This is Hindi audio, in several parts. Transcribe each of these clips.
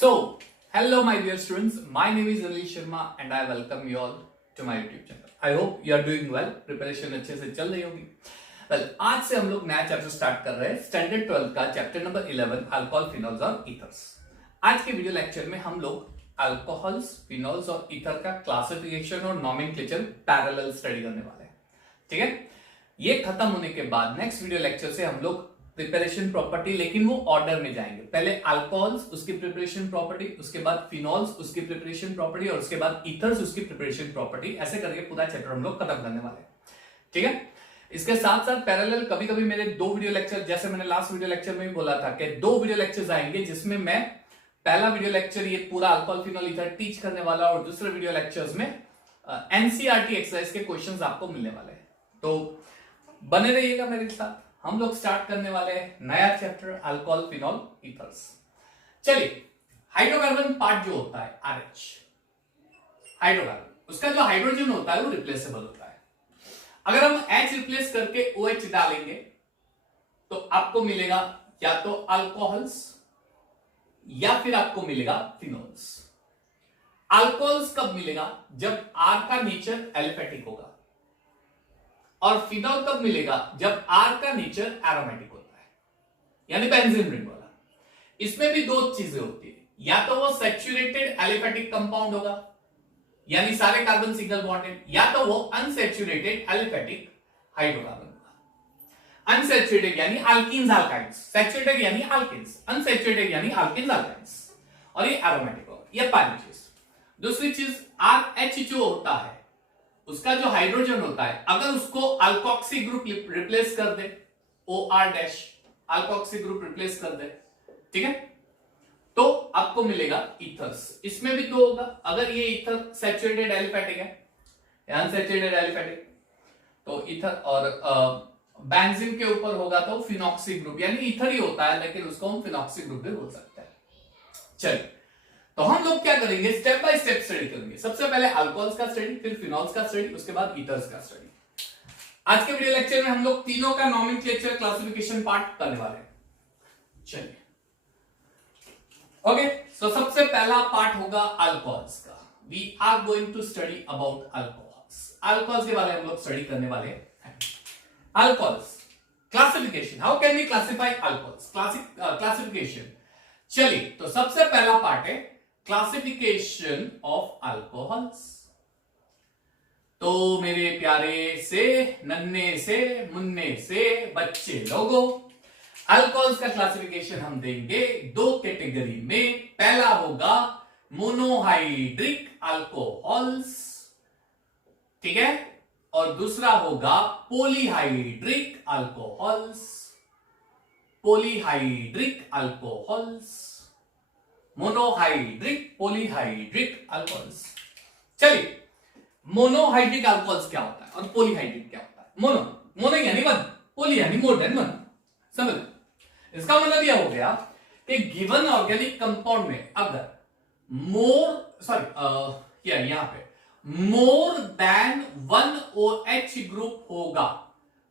So, hello my dear students, my name is Anil Sharma and I welcome you all to my YouTube channel. I hope you are doing well, preparation अच्छे से चल रही होगी. Well, आज से हम लोग नया चैप्टर स्टार्ट कर रहे हैं स्टैंडर्ड 12 का चैप्टर नंबर 11 अल्कोहल, फिनॉल्स और ईथर्स. आज के वीडियो लेक्चर में हम लोग अल्कोहल्स, फिनॉल्स और ईथर का क्लासिफिकेशन और नॉमेनक्लेचर पैरेलल स्टडी करने वाले हैं. ठीक है, ये खत्म होने के बाद नेक्स्ट वीडियो लेक्चर से हम लोग प्रिपरेशन प्रॉपर्टी, लेकिन वो ऑर्डर में जाएंगे. पहले अल्कोहल्स, उसकी प्रिपरेशन प्रॉपर्टी, उसके बाद फिनॉल्स, उसकी प्रिपरेशन प्रॉपर्टी और उसके बाद ईथर्स, उसकी प्रिपरेशन प्रॉपर्टी. ऐसे करके पूरा चैप्टर हम लोग खत्म करने वाले हैं. ठीक है, इसके साथ साथ पैरेलल कभी कभी मेरे दो वीडियो लेक्चर, जैसे मैंने लास्ट वीडियो लेक्चर में भी बोला था कि दो वीडियो लेक्चर्स आएंगे जिसमें मैं पहला वीडियो लेक्चर ये पूरा अल्कोहल, फिनॉल, ईथर टीच करने वाला और दूसरे वीडियो लेक्चर्स में एनसीईआरटी एक्सरसाइज के क्वेश्चंस आपको मिलने वाले हैं. तो बने रहिएगा मेरे साथ. हम लोग स्टार्ट करने वाले हैं नया चैप्टर अल्कोहल, फिनॉल, ईथर्स. चलिए, हाइड्रोकार्बन पार्ट जो होता है RH, हाइड्रोकार्बन, उसका जो हाइड्रोजन होता है वो रिप्लेसेबल होता है. अगर हम H रिप्लेस करके OH डालेंगे तो आपको मिलेगा या तो अल्कोहल्स या फिर आपको मिलेगा फिनॉल्स. अल्कोहल्स कब मिलेगा? जब R का नेचर एलिफेटिक होगा. और फिनॉल कब मिलेगा? जब R का नेचर एरोमेटिक होता है, यानी बेंजीन रिंग वाला. इसमें भी दो चीजें होती है, या तो वो सैचुरेटेड एलिफेटिक कंपाउंड होगा, यानी सारे कार्बन सिंगल बॉन्डेड, या तो वो अनसैचुरेटेड एलिफेटिक हाइड्रोकार्बन होगा. अनसैचुरेटेड यानी अल्कीन्स अल्काइन्स, सैचुरेटेड यानी अल्कीन्स, अनसैचुरेटेड यानी अल्कीन्स अल्काइन्स, और ये एरोमेटिक होगा. ये पहली चीज. दूसरी चीज, RH जो होता है उसका जो हाइड्रोजन होता है, अगर उसको अल्कोक्सी ग्रुप रिप्लेस कर दे, OR dash alkoxy group replace कर दे, ठीक है, तो आपको मिलेगा ईथर्स. इसमें भी दो होगा. अगर ये ईथर सैचुरेटेड एलिफेटिक है या अनसैचुरेटेड एलिफेटिक, तो ईथर, और बेंजीन के ऊपर होगा तो फिनॉक्सी ग्रुप, यानी ईथर ही होता है लेकिन उसको हम फिनॉक्सी ग्रुप भी बोल सकते हैं. चलिए, तो हम लोग क्या करेंगे, स्टेप बाय स्टेप स्टडी करेंगे. सबसे पहले अल्कोहल्स का स्टडी, फिर फिनॉल्स का स्टडी, उसके बाद ईथर्स का स्टडी. आज के वीडियो लेक्चर में हम लोग तीनों का नॉमेनक्लेचर क्लासिफिकेशन पार्ट करने वाले हैं. चलिए, ओके. सो सबसे पहला पार्ट होगा अल्कोहल्स का. We are going to study about alcohols. Alcohols के बारे में हम लोग स्टडी करने वाले हैं. Alcohols classification, how can we classify alcohols, classification. चलिए, तो सबसे पहला पार्ट है क्लासिफिकेशन ऑफ अल्कोहल्स. तो मेरे प्यारे से, नन्हे से, मुन्ने से बच्चे लोगों, अल्कोहल्स का क्लासिफिकेशन हम देंगे दो कैटेगरी में. पहला होगा मोनोहाइड्रिक अल्कोहल्स, ठीक है, और दूसरा होगा polyhydric alcohols. Polyhydric alcohols, monohydric, polyhydric alcohols. चलिए, मोनोहाइड्रिक अल्कोहल्स क्या होता है और पॉलीहाइड्रिक क्या होता है? मोनो, मोनो यानी वन, पॉली यानी मोर देन वन. समझ, इसका मतलब यह हो गया कि गिवन ऑर्गेनिक कंपाउंड में अगर यहां पे more than one OH group होगा,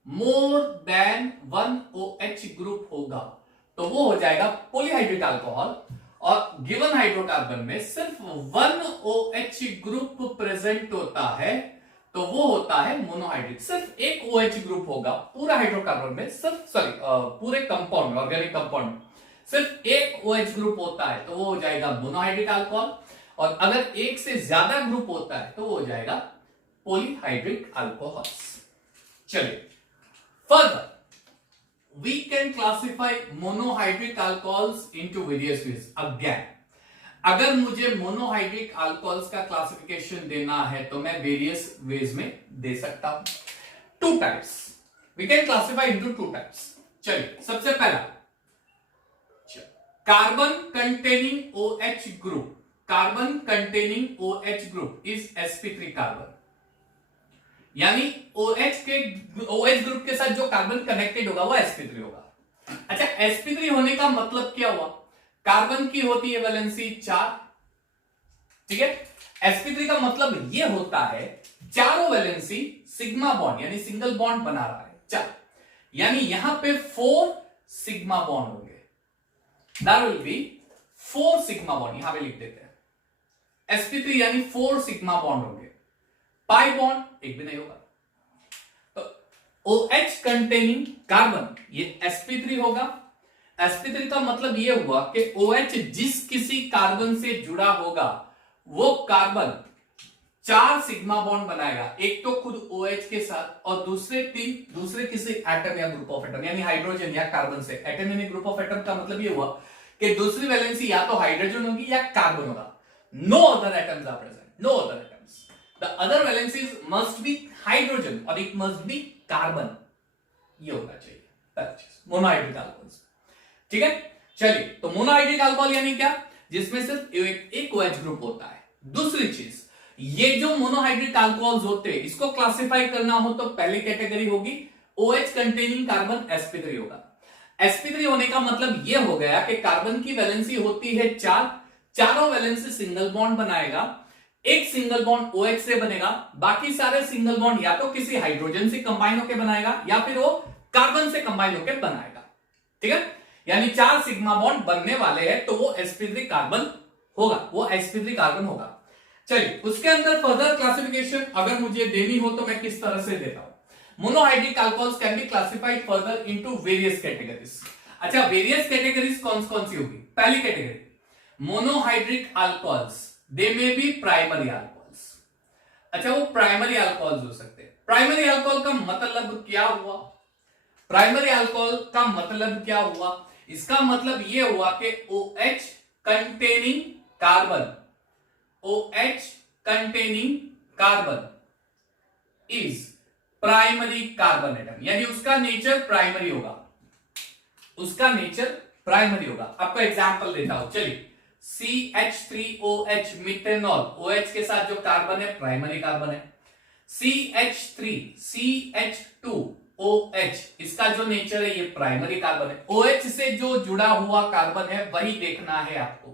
more than one OH group होगा, तो वो हो जाएगा पॉलीहाइड्रिक अल्कोहल. और गिवन हाइड्रोकार्बन में सिर्फ वन OH ग्रुप प्रेजेंट होता है तो वो होता है मोनोहाइड्रिक. सिर्फ एक OH ग्रुप होगा पूरा हाइड्रोकार्बन में, सिर्फ पूरे कंपाउंड में, ऑर्गेनिक कंपाउंड सिर्फ एक OH ग्रुप होता है तो वो हो जाएगा मोनोहाइड्रिक अल्कोहल. और अगर एक से ज्यादा ग्रुप होता है तो वो हो जाएगा पॉलीहाइड्रिक अल्कोहल्स. चलिए, further we can classify monohydric alcohols into various ways. Again, अगर मुझे मोनोहाइड्रिक अल्कोहल्स का क्लासिफिकेशन देना है तो मैं वेरियस वेज में दे सकता हूं. Two types we can classify into two types. चलिए, सबसे पहला carbon containing OH group. Carbon containing OH group is sp3 carbon, यानी OH ग्रुप के साथ जो कार्बन कनेक्टेड होगा वो sp3 होगा. अच्छा, sp3 होने का मतलब क्या हुआ? कार्बन की होती है वैलेंसी 4, ठीक है. sp3 का मतलब ये होता है चारों वैलेंसी सिग्मा बॉन्ड यानी सिंगल बॉन्ड बना रहा है 4, यानी यहां पे 4 सिग्मा बॉन्ड होंगे. That will be 4 sigma bond यहां पे लिख देते हैं, sp3 यानी 4 सिग्मा बॉन्ड होंगे, पाई बॉन्ड एक भी नहीं होगा। तो OH कंटेनिंग कार्बन ये sp3 होगा। sp3 का मतलब ये हुआ कि OH जिस किसी कार्बन से जुड़ा होगा वो कार्बन 4 सिग्मा बॉन्ड बनाएगा, एक तो खुद OH के साथ और दूसरे किसी एटम या ग्रुप ऑफ एटम यानी हाइड्रोजन या कार्बन से। एटम यानी ग्रुप ऑफ एटम का मतलब ये हुआ कि दूसरी वैलेंसी या तो हाइड्रोजन होगी या कार्बन होगा। No other atoms are present, no other atoms, the other valencies must be hydrogen और इट मस्ट बी कार्बन, ये होना चाहिए पहली चीज मोनोहाइड्रिक अल्कोहल्स। ठीक है, चलिए तो मोनोहाइड्रिक अल्कोहल यानी क्या, जिसमें सिर्फ एक OH ग्रुप होता है। दूसरी चीज, ये जो मोनोहाइड्रिक अल्कोहल्स होते हैं इसको क्लासिफाई करना हो तो पहली कैटेगरी होगी OH कंटेनिंग कार्बन sp3 होगा। sp3 होने का मतलब यह हो गया कि कार्बन की वैलेंसी होती है 4, चारों वैलेंसी सिंगल बॉन्ड बनाएगा, एक सिंगल बॉन्ड OH से बनेगा, बाकी सारे सिंगल बॉन्ड या तो किसी हाइड्रोजन से कंबाइन होकर बनाएगा या फिर वो कार्बन से कंबाइन होकर बनाएगा। ठीक है, यानी 4 सिग्मा बॉन्ड बनने वाले हैं तो वो sp3 कार्बन होगा, वो sp3 कार्बन होगा। चलिए उसके अंदर फर्दर क्लासिफिकेशन अगर मुझे देनी हो तो मैं किस तरह से देता हूं। Monohydric alcohols can be classified further into various categories. अच्छा, वेरियस कैटेगरीज कौन कौन सी होगी? पहली category monohydric alcohols, they may be primary alcohols. अच्छा, वो प्राइमरी अल्कोहल्स हो सकते हैं। प्राइमरी अल्कोहल का मतलब क्या हुआ? प्राइमरी अल्कोहल का मतलब क्या हुआ? इसका मतलब यह हुआ कि OH containing carbon, OH containing carbon is primary carbon atom, यानी उसका नेचर प्राइमरी होगा, उसका नेचर प्राइमरी होगा। आपको एग्जांपल देता हूं, चलिए CH3OH मिथेनॉल, OH के साथ जो कार्बन है प्राइमरी कार्बन है। CH3 CH2OH इसका जो नेचर है ये प्राइमरी कार्बन है। OH से जो जुड़ा हुआ कार्बन है वही देखना है आपको।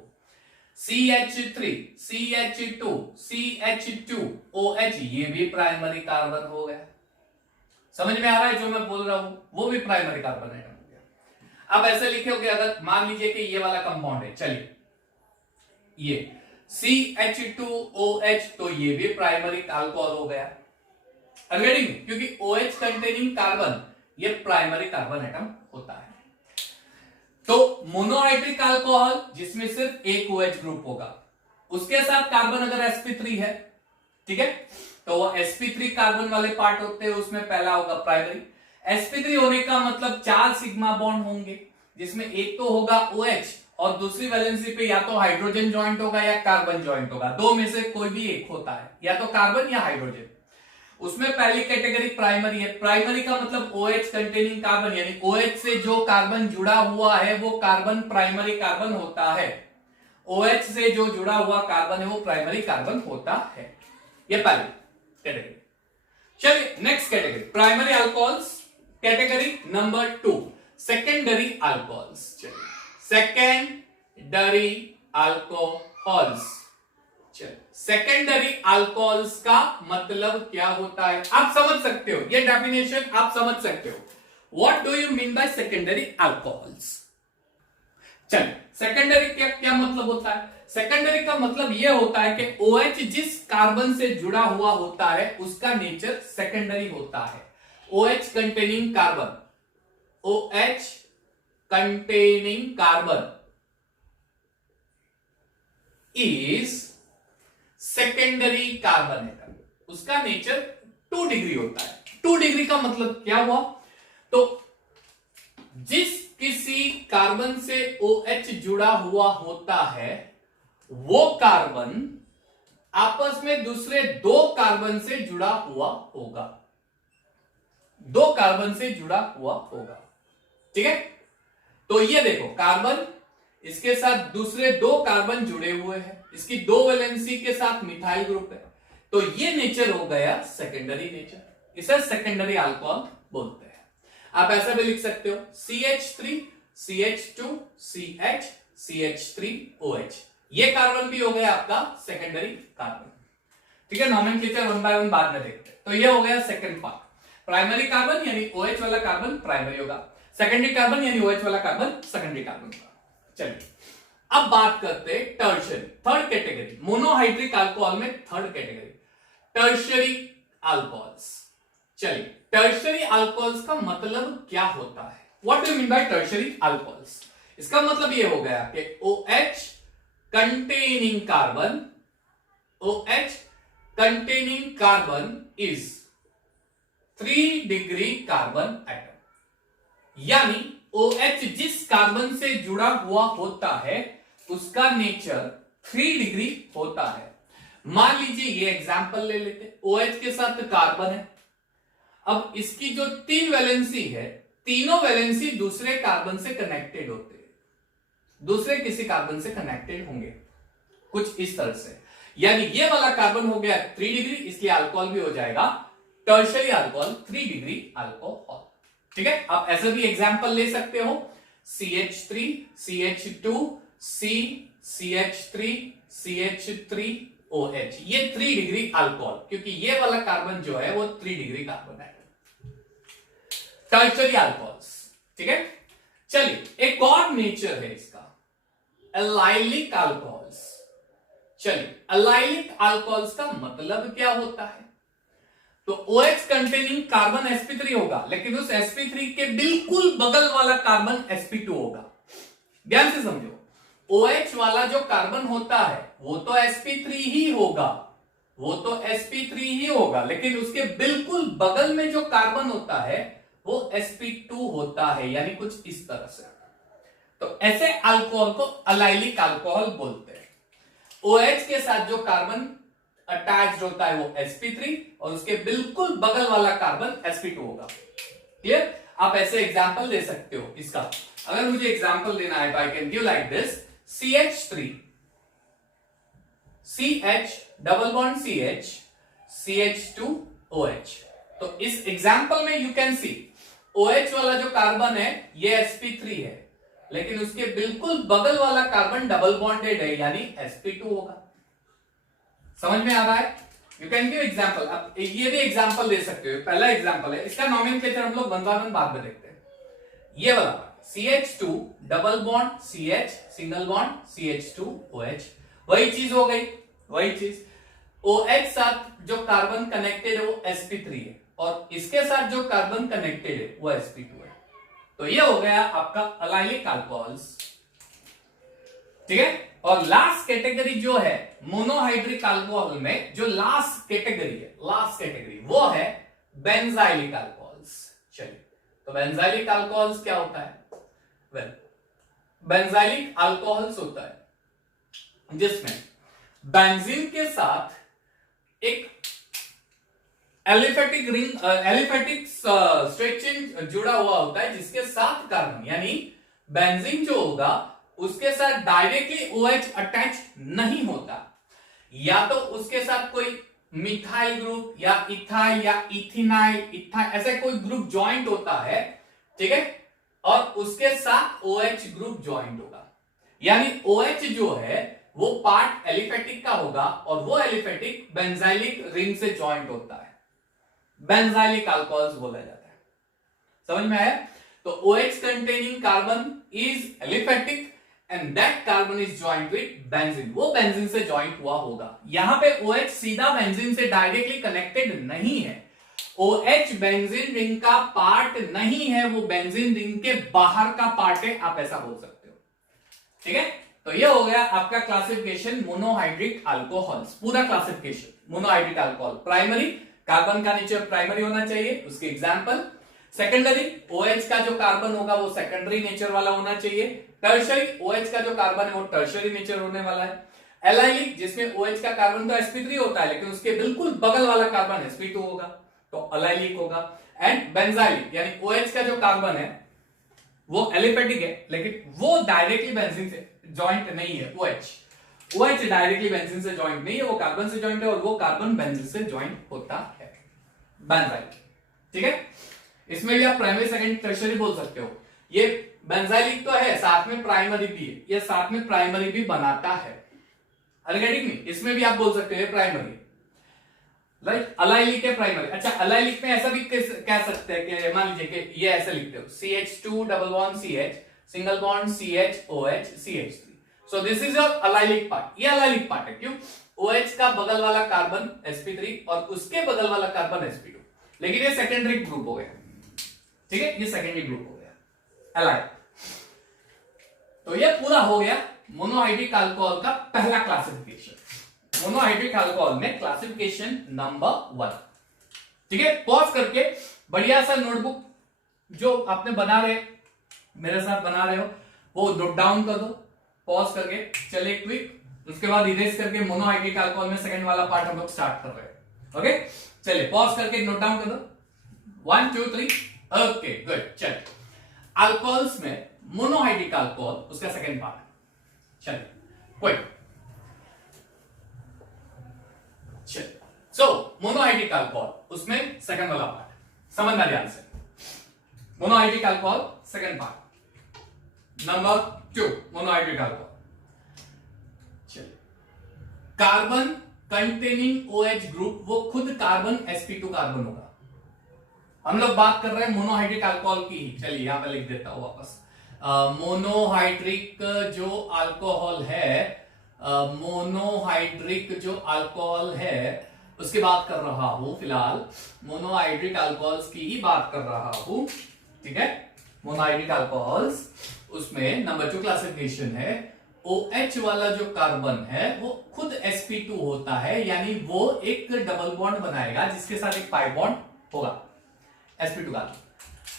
CH3 CH2 CH2OH ये भी प्राइमरी कार्बन हो गया। समझ में आ रहा है जो मैं बोल रहा हूं? वो भी प्राइमरी कार्बन एटम हो गया। अब ऐसे लिखोगे, अगर मान लीजिए कि ये वाला कंपाउंड है, चलिए ये CH2OH तो ये भी प्राइमरी अल्कोहल हो गया। गेटिंग? क्योंकि OH कंटेनिंग कार्बन ये प्राइमरी कार्बन एटम होता है। तो मोनोहाइड्रिक अल्कोहल जिसमें सिर्फ एक OH ग्रुप होगा, उसके साथ कार्बन अगर sp3 है, ठीक है, तो वो sp3 कार्बन वाले पार्ट होते हैं, उसमें पहला होगा प्राइमरी। sp3 होने का मतलब 4 सिग्मा बॉन्ड होंगे, जिसमें एक तो होगा OH और दूसरी वैलेंसी पे या तो हाइड्रोजन ज्वाइंट होगा या कार्बन ज्वाइंट होगा, दो में से कोई भी एक होता है, या तो कार्बन या हाइड्रोजन। उसमें पहली कैटेगरी प्राइमरी है। प्राइमरी का मतलब OH कंटेनिंग कार्बन, यानी OH से जो कार्बन जुड़ा हुआ है वो कार्बन प्राइमरी कार्बन होता है। OH से जो जुड़ा हुआ कार्बन है वो प्राइमरी कार्बन होता है। ये पहली कैटेगरी। चलिए next category, primary alcohols. Category number 2, secondary alcohols. चलिए सेकेंडरी अल्कोहल्स। सेकेंडरी अल्कोहल्स का मतलब क्या होता है आप समझ सकते हो, ये डेफिनेशन आप समझ सकते हो। What do you mean by secondary alcohols? चलिए सेकेंडरी क्या क्या मतलब होता है? सेकेंडरी का मतलब यह होता है कि OH जिस कार्बन से जुड़ा हुआ होता है उसका नेचर सेकेंडरी होता है। OH containing carbon, OH containing carbon is secondary carbon atom, उसका नेचर 2 डिग्री होता है। 2 डिग्री का मतलब क्या हुआ? तो जिस किसी कार्बन से OH जुड़ा हुआ होता है वो कार्बन आपस में दूसरे 2 कार्बन से जुड़ा हुआ होगा, 2 कार्बन से जुड़ा हुआ होगा। ठीक है, तो ये देखो कार्बन, इसके साथ दूसरे 2 कार्बन जुड़े हुए हैं, इसकी 2 वैलेंसी के साथ मिथाइल ग्रुप है, तो ये नेचर हो गया सेकेंडरी नेचर, इसे सेकेंडरी अल्कोहल बोलते हैं। आप ऐसा भी लिख सकते हो CH3 CH2 CH CH3OH, ये कार्बन भी हो गया आपका सेकेंडरी कार्बन। ठीक है, नॉमेनक्लेचर 1 बाय 1 बाद में देखते हैं। तो ये हो गया सेकंड पार्ट। प्राइमरी कार्बन यानी OH वाला कार्बन प्राइमरी होगा, सेकेंडरी कार्बन यानी OH वाला कार्बन सेकेंडरी कार्बन होगा। चलिए अब बात करते हैं tertiary, third category, monohydric alcohol में थर्ड कैटेगरी टर्शरी अल्कोहल्स। चलिए, टर्शरी अल्कोहल्स का मतलब क्या होता है? What do mean by tertiary alcohols? इसका मतलब ये हो गया कि OH containing carbon, OH containing carbon is 3 degree carbon atom, यानी OH जिस कार्बन से जुड़ा हुआ होता है उसका नेचर 3 डिग्री होता है। मान लीजिए ये एग्जांपल ले लेते, OH के साथ कार्बन है, अब इसकी जो 3 वैलेंसी है, तीनों वैलेंसी दूसरे कार्बन से कनेक्टेड होते हैं, दूसरे किसी कार्बन से कनेक्टेड होंगे कुछ इस तरह से, यानी ये वाला कार्बन हो गया 3 डिग्री, इसलिए अल्कोहल भी हो जाएगा टर्शरी अल्कोहल 3 डिग्री अल्कोहल। ठीक है, आप ऐसा भी एग्जांपल ले सकते हो, CH3 CH2 C CH3 CH3 OH, ये 3 डिग्री अल्कोहल, क्योंकि ये वाला कार्बन जो है वो 3 डिग्री कार्बन है, टर्शरी अल्कोहल्स। ठीक है, चलिए एक और नेचर है इसका, एलाइलिक अल्कोहल्स। चलिए, एलाइलिक अल्कोहल्स का मतलब क्या होता है? तो OH कंटेनिंग कार्बन sp3 होगा, लेकिन उस sp3 के बिल्कुल बगल वाला कार्बन sp2 होगा। ध्यान से समझो, OH वाला जो कार्बन होता है वो तो sp3 ही होगा, वो तो sp3 ही होगा, लेकिन उसके बिल्कुल बगल में जो कार्बन होता है वो sp2 होता है, यानी कुछ इस तरह से। तो ऐसे अल्कोहल को एलाइलिक अल्कोहल बोलते हैं। OH के साथ जो कार्बन अटैच्ड होता है वो sp3 और उसके बिल्कुल बगल वाला कार्बन sp2 होगा। क्लियर? आप ऐसे एग्जांपल दे सकते हो इसका। अगर मुझे एग्जांपल देना है तो I can give like this, CH3 CH double bond CH CH2 OH। तो इस एग्जांपल में यू कैन सी OH वाला जो कार्बन है ये sp3 है, लेकिन उसके बिल्कुल बगल वाला कार्बन डबल बॉन्डेड है, यानी sp2 होगा। समझ में आ रहा है? You can give example. अब ये भी एग्जांपल दे सकते हो, पहला एग्जांपल है, इसका नॉमेनक्लेचर हम लोग वन बाय वन बाद में देखते हैं। ये वाला CH2 double bond CH single bond CH2 OH, वही चीज हो गई, वही चीज। OH साथ जो कार्बन कनेक्टेड है वो sp3 है, और इसके साथ जो कार्बन कनेक्टेड है वो sp2 है। तो ये हो गया आपका एलाइलिक अल्कोहल्स। ठीक है, और लास्ट कैटेगरी जो है मोनोहाइड्रिक अल्कोहल में, जो लास्ट कैटेगरी है, लास्ट कैटेगरी वो है बेंजाइलिक अल्कोहल्स। चलिए, तो बेंजाइलिक अल्कोहल्स क्या होता है? वेल, बेंजाइलिक अल्कोहल्स होता है जिसमें बेंजीन के साथ एक एलिफेटिक रिंग, एलिफेटिक स्ट्रेचिंग जुड़ा हुआ होता है, जिसके साथ कार्बन, यानी बेंजीन जो होगा उसके साथ डायरेक्टली OH अटैच नहीं होता, या तो उसके साथ कोई मिथाइल ग्रुप या इथाइल या इथिनाइल इथाइल ऐसे कोई ग्रुप ज्वाइंट होता है। ठीक है, और उसके साथ OH ग्रुप ज्वाइंट होगा, यानी OH जो है वो पार्ट एलिफेटिक का होगा और वो एलिफेटिक बेंजाइलिक रिंग से ज्वाइंट होता है, बेंजाइलिक अल्कोहल्स बोला जाता है। समझ में आया? तो OH containing carbon is aliphatic and that carbon is joined with benzene, वो बेंजीन से ज्वाइंट हुआ होगा। यहां पे OH सीधा बेंजीन से डायरेक्टली कनेक्टेड नहीं है, OH बेंजीन रिंग का पार्ट नहीं है, वो बेंजीन रिंग के बाहर का पार्ट है, आप ऐसा बोल सकते हो। ठीक है, तो ये हो गया आपका क्लासिफिकेशन मोनोहाइड्रिक अल्कोहल्स, पूरा classification monohydric alcohol. Primary, carbon का नेचर प्राइमरी होना चाहिए, उसके एग्जांपल। सेकेंडरी, OH का जो कार्बन होगा वो सेकेंडरी नेचर वाला होना चाहिए। टर्शरी, OH का जो कार्बन है वो टर्शरी नेचर होने वाला है। एलाइलिक, जिसमें OH का कार्बन तो sp3 होता है, लेकिन उसके बिल्कुल बगल वाला कार्बन sp2 होगा, तो एलाइलिक होगा। एंड बेंजाइलिक, यानी OH का जो कार्बन है वो एलिफेटिक है, लेकिन वो डायरेक्टली बेंजीन से ज्वाइंट नहीं है। OH डायरेक्टली बेंजीन से ज्वाइंट नहीं है, वो कार्बन से ज्वाइंट है, और वो कार्बन बेंजीन से ज्वाइंट होता है, बेंजाइलिक। ठीक है, इसमें भी आप प्राइमरी सेकेंडरी टर्शरी बोल सकते हो। ये बेंजाइलिक तो है, साथ में प्राइमरी भी है, ये साथ में प्राइमरी भी बनाता है। ऑर्गेनिक में इसमें भी आप बोल सकते हो प्राइमरी, राइट? एलाइलिक है प्राइमरी। अच्छा, एलाइलिक में ऐसा भी कह सकते हैं कि मान लीजिए कि ये ऐसे लिखते हो, CH2 double bond CH single bond CH OH CH3, so this is your allylic part, ये अलाइलिक पार्ट है। क्यों? OH का बगल वाला कार्बन sp3 और उसके बगल वाला कार्बन sp2, लेकिन ये सेकेंडरी ग्रुप हो गया, ठीक है, ये सेकेंडरी ग्रुप हो गया अलाइक। तो ये पूरा हो गया मोनोहाइड्रिक अल्कोहल का पहला क्लासिफिकेशन, मोनोहाइड्रिक अल्कोहल में क्लासिफिकेशन नंबर 1। ठीक है, पॉज करके बढ़िया सा नोटबुक जो आपने बना रहे, मेरे साथ बना रहे हो, वो नोट डाउन कर दो, पॉज करके चले क्विक, उसके बाद इरेज करके मोनोहाइड्रिक अल्कोहल में सेकंड वाला पार्ट हम लोग स्टार्ट कर रहे हैं। ओके, चलिए पॉज करके नोट डाउन कर दो, 1 2 3। ओके गुड, चल अल्कोहल्स में मोनोहाइड्रिक अल्कोहल उसका सेकंड पार्ट है। चलिए क्विक, चलिए सो मोनोहाइड्रिक अल्कोहल उसमें सेकंड वाला पार्ट समझना ध्यान से। Monohydric alcohol second part number 2, monohydric alcohol. चलिए, कार्बन कंटेनिंग OH ग्रुप, वो खुद कार्बन sp2 कार्बन होगा। हम लोग बात कर रहे हैं मोनोहाइड्रिक अल्कोहल की ही। चलिए यहां पे लिख देता हूं वापस, मोनोहाइड्रिक जो अल्कोहल है, मोनोहाइड्रिक जो अल्कोहल है उसकी बात कर रहा हूं फिलहाल, मोनोहाइड्रिक अल्कोहल्स की ही बात कर रहा हूं। ठीक है, मोनोहाइड्रिक अल्कोहल्स उसमें नंबर 2 क्लासिफिकेशन है, OH वाला जो कार्बन है वो खुद sp2 होता है, यानी वो एक डबल बॉन्ड बनाएगा जिसके साथ एक पाई बॉन्ड होगा, sp2 कार्बन।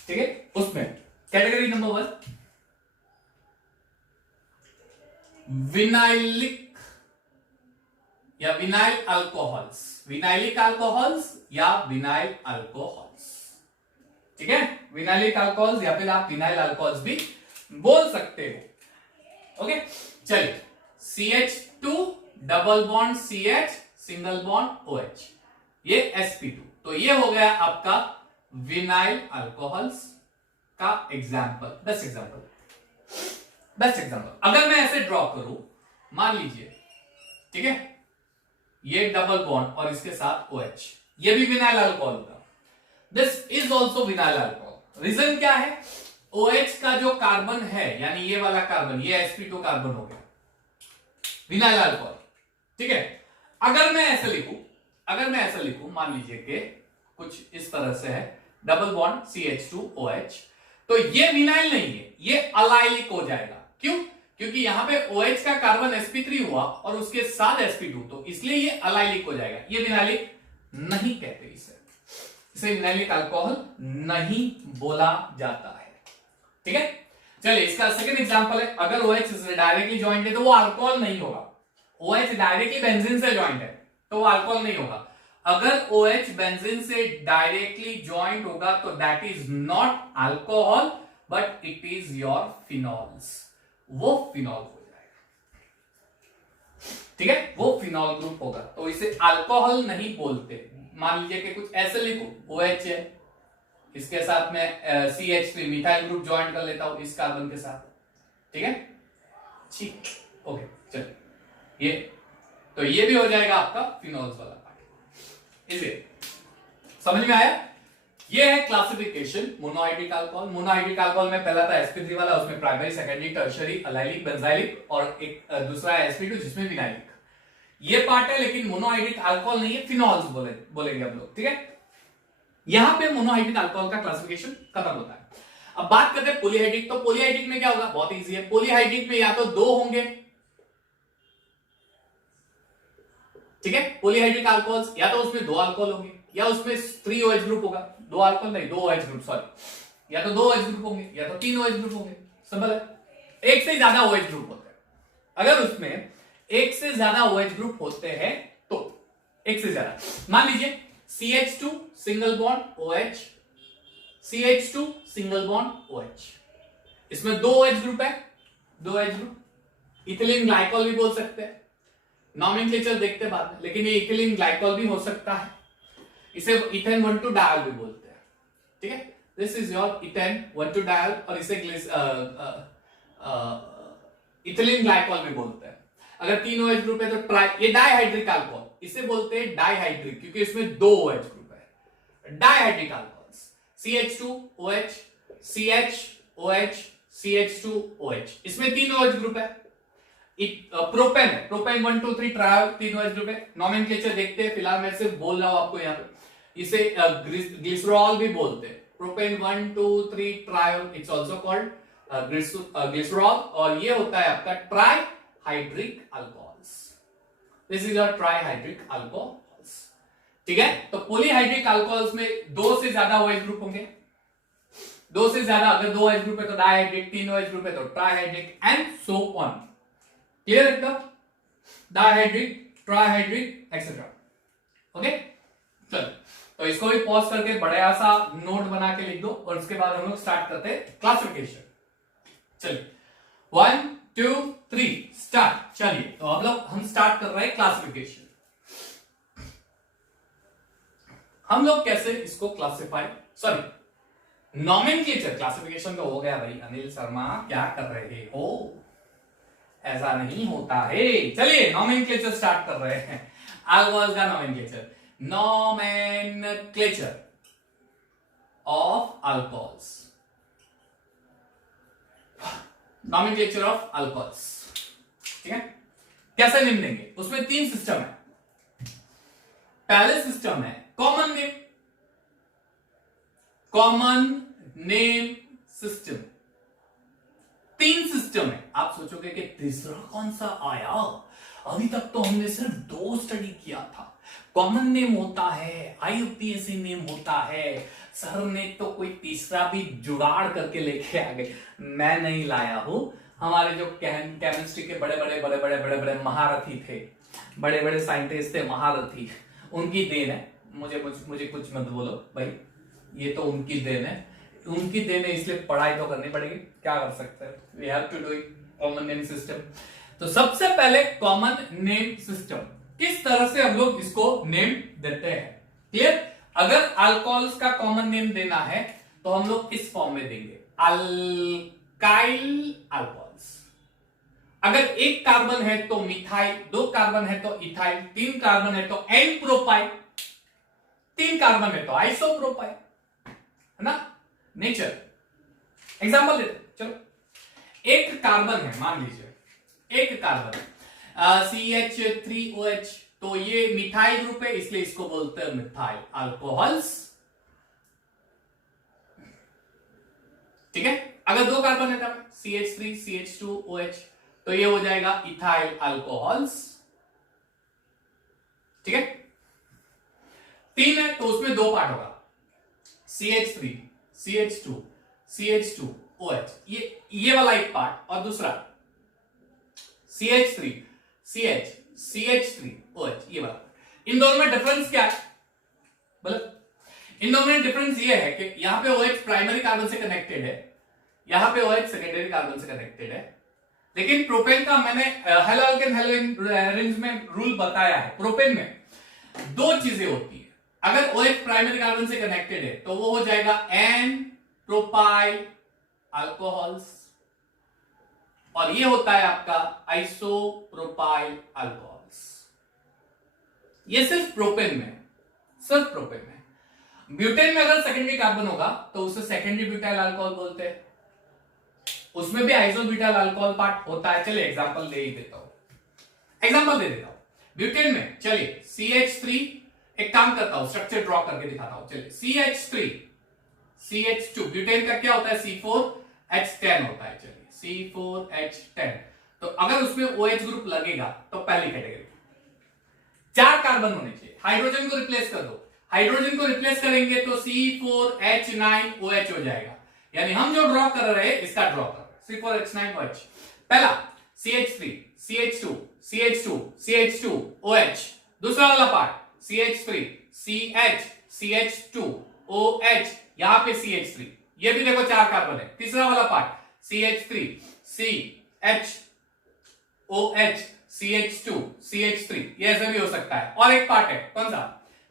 ठीक है, उसमें कैटेगरी नंबर 1 विनाइलिक या विनाइल अल्कोहल्स, विनाइलिक अल्कोहल्स या विनाइल अल्कोहल्स। ठीक है, विनाइलिक अल्कोहल्स या फिर आप विनाइल अल्कोहल्स भी बोल सकते हो। ओके, चलिए CH2 double bond CH single bond OH, ये sp2, तो ये हो गया आपका विनाइल अल्कोहल्स का example, best example, best example. अगर मैं ऐसे ड्रॉ करूं, मान लीजिए, ठीक है, ये डबल बॉन्ड और इसके साथ OH, ये भी विनाइल अल्कोहल होगा, this is also vinyl alcohol. Reason क्या है? OH का जो कार्बन है, यानी ये वाला कार्बन, ये sp2 कार्बन हो गया, विनाइल अल्कोहल। ठीक है, अगर मैं ऐसा लिखूं, अगर मैं ऐसा लिखूं, मान लीजिए कि कुछ इस तरह से है, डबल बॉन्ड CH2OH, तो ये विनाइल नहीं है, ये अलाइलिक हो जाएगा। क्यों? क्योंकि यहां पे OH का कार्बन sp3 हुआ और उसके साथ sp2, तो इसलिए ये अलाइलिक हो जाएगा। ये विनाइलिक नहीं कहते इसे विनाइलिक अल्कोहल नहीं बोला जाता है। ठीक है, चलिए इसका सेकंड एग्जांपल है, अगर OH डायरेक्टली ज्वाइंट है तो वो अल्कोहल नहीं होगा। OH डायरेक्टली बेंजीन से ज्वाइंट है तो वो अल्कोहल नहीं होगा। अगर OH बेंजीन से डायरेक्टली ज्वाइंट होगा तो that is not alcohol but it is your phenols, वो फिनॉल हो जाएगा। ठीक है, वो फिनॉल ग्रुप होगा, तो इसे अल्कोहल नहीं बोलते। मान लीजिए कि कुछ ऐसे लिखो, OH है, इसके साथ में CH3 मिथाइल ग्रुप ज्वाइंट कर लेता हूं इस कार्बन के साथ। ठीक है, ठीक, ओके, चलिए ये, तो ये भी हो जाएगा आपका फिनॉल्स वाला पार्ट। इसे समझ में आया? ये है classification monohydric alcohol. Monohydric alcohol में पहला था sp3 वाला, उसमें primary, secondary, tertiary, allylic, benzylic और एक दूसरा है sp2 जिसमें विनाइलिक। ये पार्ट है, लेकिन मोनोहाइड्रिक अल्कोहल नहीं है, फिनॉल्स बोलेंगे हम लोग। ठीक है, यहां पे मोनोहाइड्रिक अल्कोहल का क्लासिफिकेशन खत्म होता है। अब बात करते हैं पॉलीहाइड्रिक। तो पॉलीहाइड्रिक में क्या होगा? बहुत इजी है। पॉलीहाइड्रिक में या तो 2 होंगे, ठीक है, पॉलीहाइड्रिक अल्कोहल्स, या तो उसमें 2 अल्कोहल होंगे या उसमें 3 OH ग्रुप होगा। 2 अल्कोहल नहीं, 2 OH ग्रुप, सॉरी, या तो 2 OH ग्रुप होंगे या तो 3 OH ग्रुप होंगे। सिंपल है, एक से ज्यादा OH ग्रुप होते हैं। अगर उसमें एक से ज्यादा OH ग्रुप होते हैं तो एक से ज्यादा, मान लीजिए CH2 single bond OH, CH2 single bond OH, इसमें 2 OH ग्रुप है, 2 OH ग्रुप, इथिलीन ग्लाइकॉल भी बोल सकते हैं, नॉमेनक्लेचर देखते बाद में, लेकिन ये इथिलीन ग्लाइकॉल भी हो सकता है, इसे इथेन 1,2 डायल भी बोलते हैं। ठीक है, this is your ethane 1,2 dial, और इसे इथिलीन ग्लाइकॉल भी बोलते हैं। अगर 3 OH ग्रुप है तो ये डाइहाइड्रिक अल्कोहल, इसे बोलते हैं डाइहाइड्रिक, क्योंकि इसमें 2 OH ग्रुप है। Dihydric alcohols, CH2OH, CHOH, CH2OH, इसमें 3 OH ग्रुप है। प्रोपेन है, प्रोपेन 1 2 3 ट्रायल 3 OH ग्रुप है। नॉमेनक्लेचर देखते हैं, फिलहाल मैं सिर्फ बोल रहा हूं आपको यहाँ पे। इसे ग्लिसरॉल भी बोलते हैं। Propane 1 2 3 trial, it's also called glycerol, और ये होता है आपका try hydric alcohols. This is your try hydric alcohols, ठीक है। तो पॉलीहाइड्रिक अल्कोहल्स में 2 से ज्यादा OH ग्रुप होंगे, 2 से ज्यादा, अगर 2 OH ग्रुप है तो डाइहाइड्रिक, 3 OH ग्रुप है तो trihydric, and so on. Clear एकदम? Dihydric, trihydric etcetera. ओके, चलो तो इसको भी पॉज करके बढ़िया सा नोट बना के लिख दो, और उसके बाद हम लोग स्टार्ट करते हैं क्लासिफिकेशन। चलिए 1 2 3 स्टार्ट। चलिए तो हम स्टार्ट कर रहे हैं क्लासिफिकेशन। हम लोग कैसे इसको क्लासिफाई, सॉरी नॉमेनक्लेचर, क्लासिफिकेशन तो हो गया भाई। अनिल शर्मा क्या कर रहे हो, ऐसा नहीं होता है। चलिए नॉमेनक्लेचर स्टार्ट कर रहे हैं। अल्कोहल का nomenclature, nomenclature of alcohols, nomenclature of alcohols, ठीक है। कैसे नेम देंगे? उसमें 3 सिस्टम है। पहले सिस्टम है common name, common name system. 3 system है। आप सोचोगे कि तीसरा कौन सा आया, अभी तक तो हमने सिर्फ 2 स्टडी किया था। कॉमन नेम होता है, IUPAC नेम होता है, सर ने तो कोई तीसरा भी जुगाड़ करके लेके आ गए। मैं नहीं लाया हूं, हमारे जो केमिस्ट्री के बड़े बड़े महारथी थे, बड़े बड़े साइंटिस्ट थे, महारथी, उनकी देन है। मुझे कुछ मत बोलो भाई, ये तो उनकी देन है, उनकी देन है, इसलिए पढ़ाई तो करनी पड़ेगी। क्या कर सकते हैं, we have to do it. Common name system. तो सबसे पहले कॉमन नेम सिस्टम, किस तरह से हम लोग इसको नेम देते हैं। क्लियर? अगर अल्कोहल्स का कॉमन नेम देना है तो हम लोग किस फॉर्म में देंगे? Alkyl alcohols. अगर 1 कार्बन है तो मिथाइल, 2 कार्बन है तो इथाइल, 3 कार्बन है तो एन प्रोपाइल, 3 कार्बन है तो आइसोप्रोपाइल, है ना। नेचर एग्जांपल देते, चलो 1 कार्बन है, मान लीजिए 1 कार्बन CH3OH, तो ये मिथाइल ग्रुप है, इसलिए इसको बोलते हैं मिथाइल अल्कोहल्स, ठीक है। अगर 2 कार्बन है तब CH3 CH2OH, तो ये हो जाएगा इथाइल अल्कोहल्स, ठीक है। 3 है तो उसमें 2 पार्ट होगा, CH3 CH2 CH2OH, ये वाला एक पार्ट, और दूसरा CH3 CH CH3OH, ये वाला। इन दोनों में डिफरेंस क्या है? मतलब इन दोनों में डिफरेंस ये है कि यहां पे OH प्राइमरी कार्बन से कनेक्टेड है, यहां पे OH सेकेंडरी कार्बन से कनेक्टेड है। लेकिन प्रोपेन का मैंने हेलोअल्केन हेलोइन में रूल बताया है। प्रोपेन में 2 चीजें होती है। अगर OH प्राइमरी कार्बन से कनेक्टेड है तो वो हो जाएगा एन प्रोपाइल अल्कोहल्स, और ये होता है आपका आइसोप्रोपाइल अल्कोहल्स। ये सिर्फ प्रोपेन में, सिर्फ प्रोपेन में। ब्यूटेन में अगर सेकेंडरी कार्बन होगा तो उसे सेकेंडरी ब्यूटाइल अल्कोहल बोलते हैं, उसमें भी आइसोब्यूटाइल अल्कोहल पार्ट होता है। चलिए एग्जांपल दे ही देता हूं, एग्जांपल दे देता हूं। ब्यूटेन में चलिए CH3, एक काम करता हूं, स्ट्रक्चर ड्रॉ करके दिखाता हूं। चलिए CH3 CH2, ब्यूटेन का क्या होता है? C4H10 होता है। चलिए C4H10, तो अगर उसमें OH ग्रुप लगेगा तो पहली कैटेगरी, 4 कार्बन होने चाहिए। हाइड्रोजन को रिप्लेस कर दो, हाइड्रोजन को रिप्लेस करेंगे तो C4H9OH हो जाएगा। यानी हम जो ड्रॉ कर रहे हैं इसका ड्रॉ कर रहे हैं C4H9OH। पहला CH3 CH2 CH2 CH2OH, दूसरा वाला पार्ट CH3 CH CH2OH, यहां पे CH3, ये भी देखो 4 कार्बन है। तीसरा वाला part CH3 CHOH CH2 CH3, ये ऐसे भी हो सकता है। और एक पार्ट है कौन सा?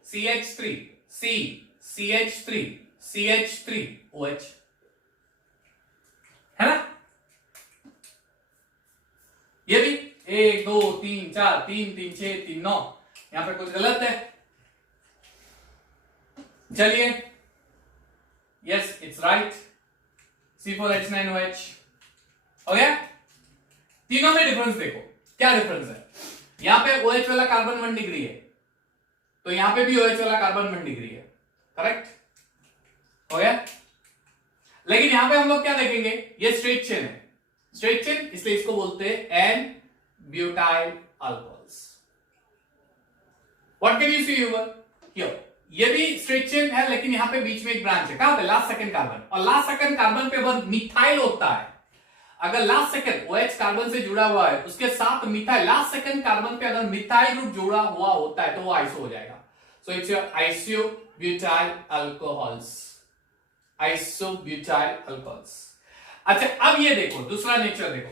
CH3 C CH3 CH3OH, है ना। ये भी 1 2 3 4 3 3 6 3 9, यहां पे कुछ गलत है। चलिए यस इट्स राइट, C4H9OH हो गया। तीनों में डिफरेंस देखो, क्या डिफरेंस है? यहां पे OH वाला कार्बन 1 डिग्री है, तो यहां पे भी OH वाला कार्बन 1 डिग्री है, करेक्ट हो गया। लेकिन यहां पे हम लोग क्या देखेंगे, ये स्ट्रेट चेन है, स्ट्रेट चेन, इसलिए इसको बोलते हैं n butyl alcohols. What can you see here? ये भी स्ट्रेट चेन है, लेकिन यहां पे बीच में एक ब्रांच है, कहां पे? लास्ट सेकंड कार्बन, और लास्ट सेकंड कार्बन पे अगर मिथाइल होता है, अगर लास्ट सेकंड OH कार्बन से जुड़ा हुआ है, उसके साथ मिथाइल, लास्ट सेकंड कार्बन पे अगर मिथाइल ग्रुप जुड़ा हुआ होता है तो वो आइसो हो जाएगा। So it's your isobutyl alcohols, isobutyl alcohols. अच्छा अब ये देखो दूसरा नेचर देखो,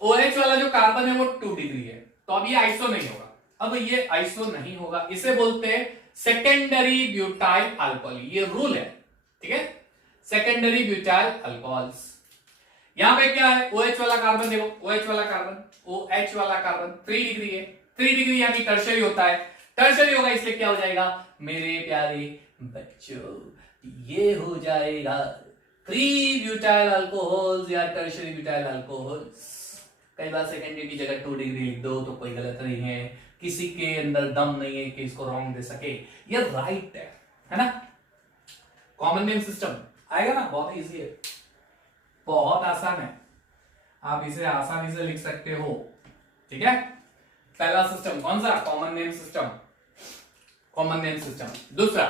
OH वाला जो कार्बन है वो 2 डिग्री है, तो अब ये आइसो नहीं होगा, अब ये आइसो नहीं होगा, इसे बोलते हैं सेकेंडरी ब्यूटाइल अल्कोहल, ये रूल है, ठीक है, सेकेंडरी ब्यूटाइल अल्कोहल्स। यहां पे क्या है, OH वाला कार्बन देखो, OH वाला कार्बन, OH वाला कार्बन 3 डिग्री है, 3 डिग्री यानी टर्शरी होता है, टर्शरी होगा इसलिए क्या हो जाएगा मेरे प्यारे बच्चों, ये हो जाएगा 3 ब्यूटाइल अल्कोहल्स या टर्शरी ब्यूटाइल अल्कोहल्स। कई बार सेकेंडरी की जगह 2 डिग्री लिख दो तो कोई गलत नहीं है, किसी के अंदर दम नहीं है कि इसको रॉन्ग दे सके, ये राइट है ना। कॉमन नेम सिस्टम आएगा ना, बहुत इजी है, बहुत आसान है, आप इसे आसानी से लिख सकते हो, ठीक है। पहला सिस्टम कौन सा? Common name system, common name system. दूसरा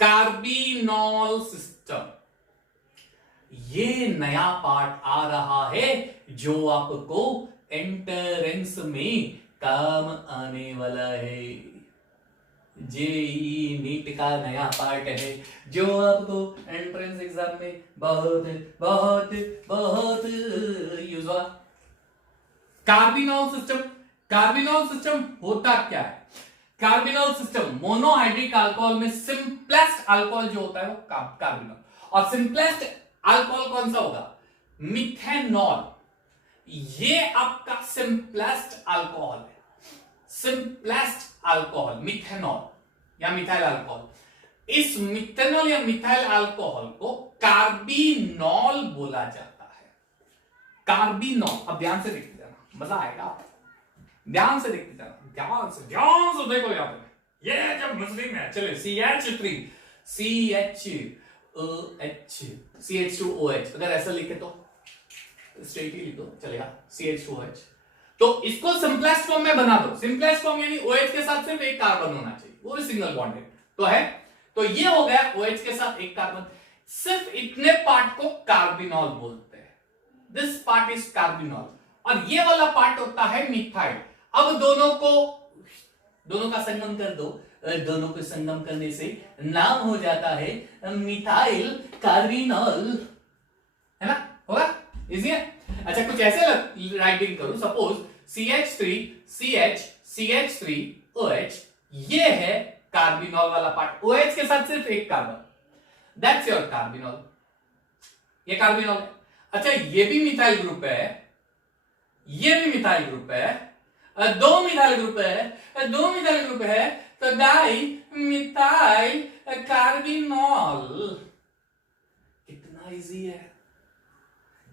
कार्बिनॉल सिस्टम, ये नया पार्ट आ रहा है जो आपको एंट्रेंस में काम आने वाला है, जेईई नीट का नया पार्ट है जो आपको एंट्रेंस एग्जाम में बहुत बहुत बहुत यूज होगा। कार्बिनॉल सिस्टम, कार्बिनॉल सिस्टम होता क्या है? कार्बिनॉल सिस्टम मोनोहाइड्रिक अल्कोहल में सिंपलेस्ट अल्कोहल जो होता है वो कार्बिनॉल, और सिंपलेस्ट अल्कोहल कौन सा होगा? मिथेनॉल, ये आपका सिंपलेस्ट अल्कोहल है, सिंपलेस्ट अल्कोहल मिथेनॉल या मिथाइल अल्कोहल। इस मिथेनॉल या मिथाइल अल्कोहल को कार्बिनॉल बोला जाता है, कार्बिनॉल। अब ध्यान से देखते जाना, मजा आएगा, ध्यान से देखते जाना, ध्यान से देखो यहां पे, ये जब मुस्लिम है चले CH3 CH2OH, अगर ऐसा लिखे तो स्ट्रेट ही लिख दो चलेगा, CH2OH। तो इसको सिंपलेस्ट फॉर्म में बना दो, सिंपलेस्ट फॉर्म यानी OH के साथ सिर्फ एक कार्बन होना चाहिए, वो भी सिंगल बॉन्डेड तो है, तो ये हो गया OH के साथ एक कार्बन, सिर्फ इतने पार्ट को कार्बिनॉल बोलते हैं, दिस पार्ट इज कार्बिनॉल, और ये वाला पार्ट होता है मिथाइल। अब दोनों का संगम कर दो, दोनों को संगम करने से नाम हो जाता है मिथाइल कार्बिनॉल, है ना, होगा इजी है। अच्छा कुछ ऐसे राइटिंग करो, सपोज CH3OH, ये है कार्बिनॉल वाला पार्ट, OH के साथ सिर्फ एक कार्बन, दैट्स योर कार्बिनॉल, ये कार्बिनॉल है। अच्छा ये भी मिथाइल ग्रुप है, ये भी मिथाइल ग्रुप है, दो मिथाइल ग्रुप है, तो डाई मिथाइल कार्बिनॉल। कितना इजी है,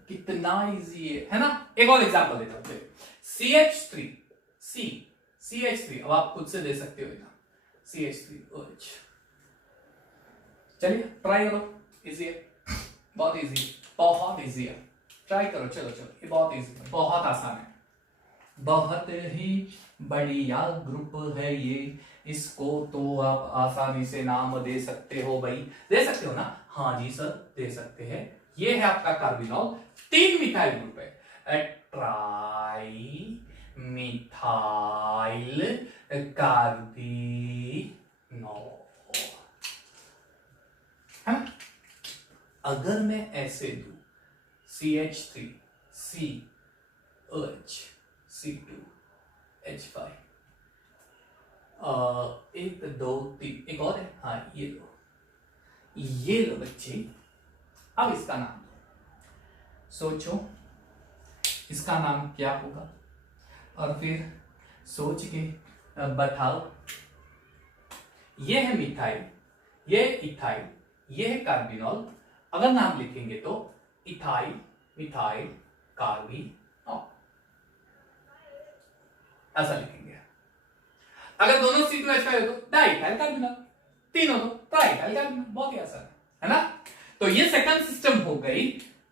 कितना इजी है ना। एक और एग्जांपल देता हूं, CH3, अब आप खुद से दे सकते हो ना, CH3OH, चलिए ट्राई करो, इजी है, बहुत इजी, बहुत इजी है, ट्राई करो, चलो ये बहुत इजी है, बहुत आसान है, बहुत ही बढ़िया ग्रुप है ये, इसको तो आप आसानी से नाम दे सकते हो भाई, दे सकते हो ना, हाँ जी सर दे सकते हैं। ये है आपका कार्बिनॉल, 3 मिथाइल ग्रुप है, ट्राई मिथाइल कार्बिनॉल, है। अगर मैं ऐसे दूं CH3 COH C2H5, 1 2 3, एक और है, हाँ ये लो बच्चे, अब इसका नाम सोचो, इसका नाम क्या होगा, और फिर सोच के बताओ। ये है मिथाइल, ये इथाइल, ये है कार्बिनॉल, अगर नाम लिखेंगे तो इथाइल, मिथाइल, कार्बिनॉल, ऐसा लिखेंगे। अगर दोनों C2H5 हो तो डाइइथाइल कार्बिनॉल, तीन हो तो ट्राइइथाइल कार्बिनॉल, बहुत ही आसान है ना। तो ये सेकंड सिस्टम हो गई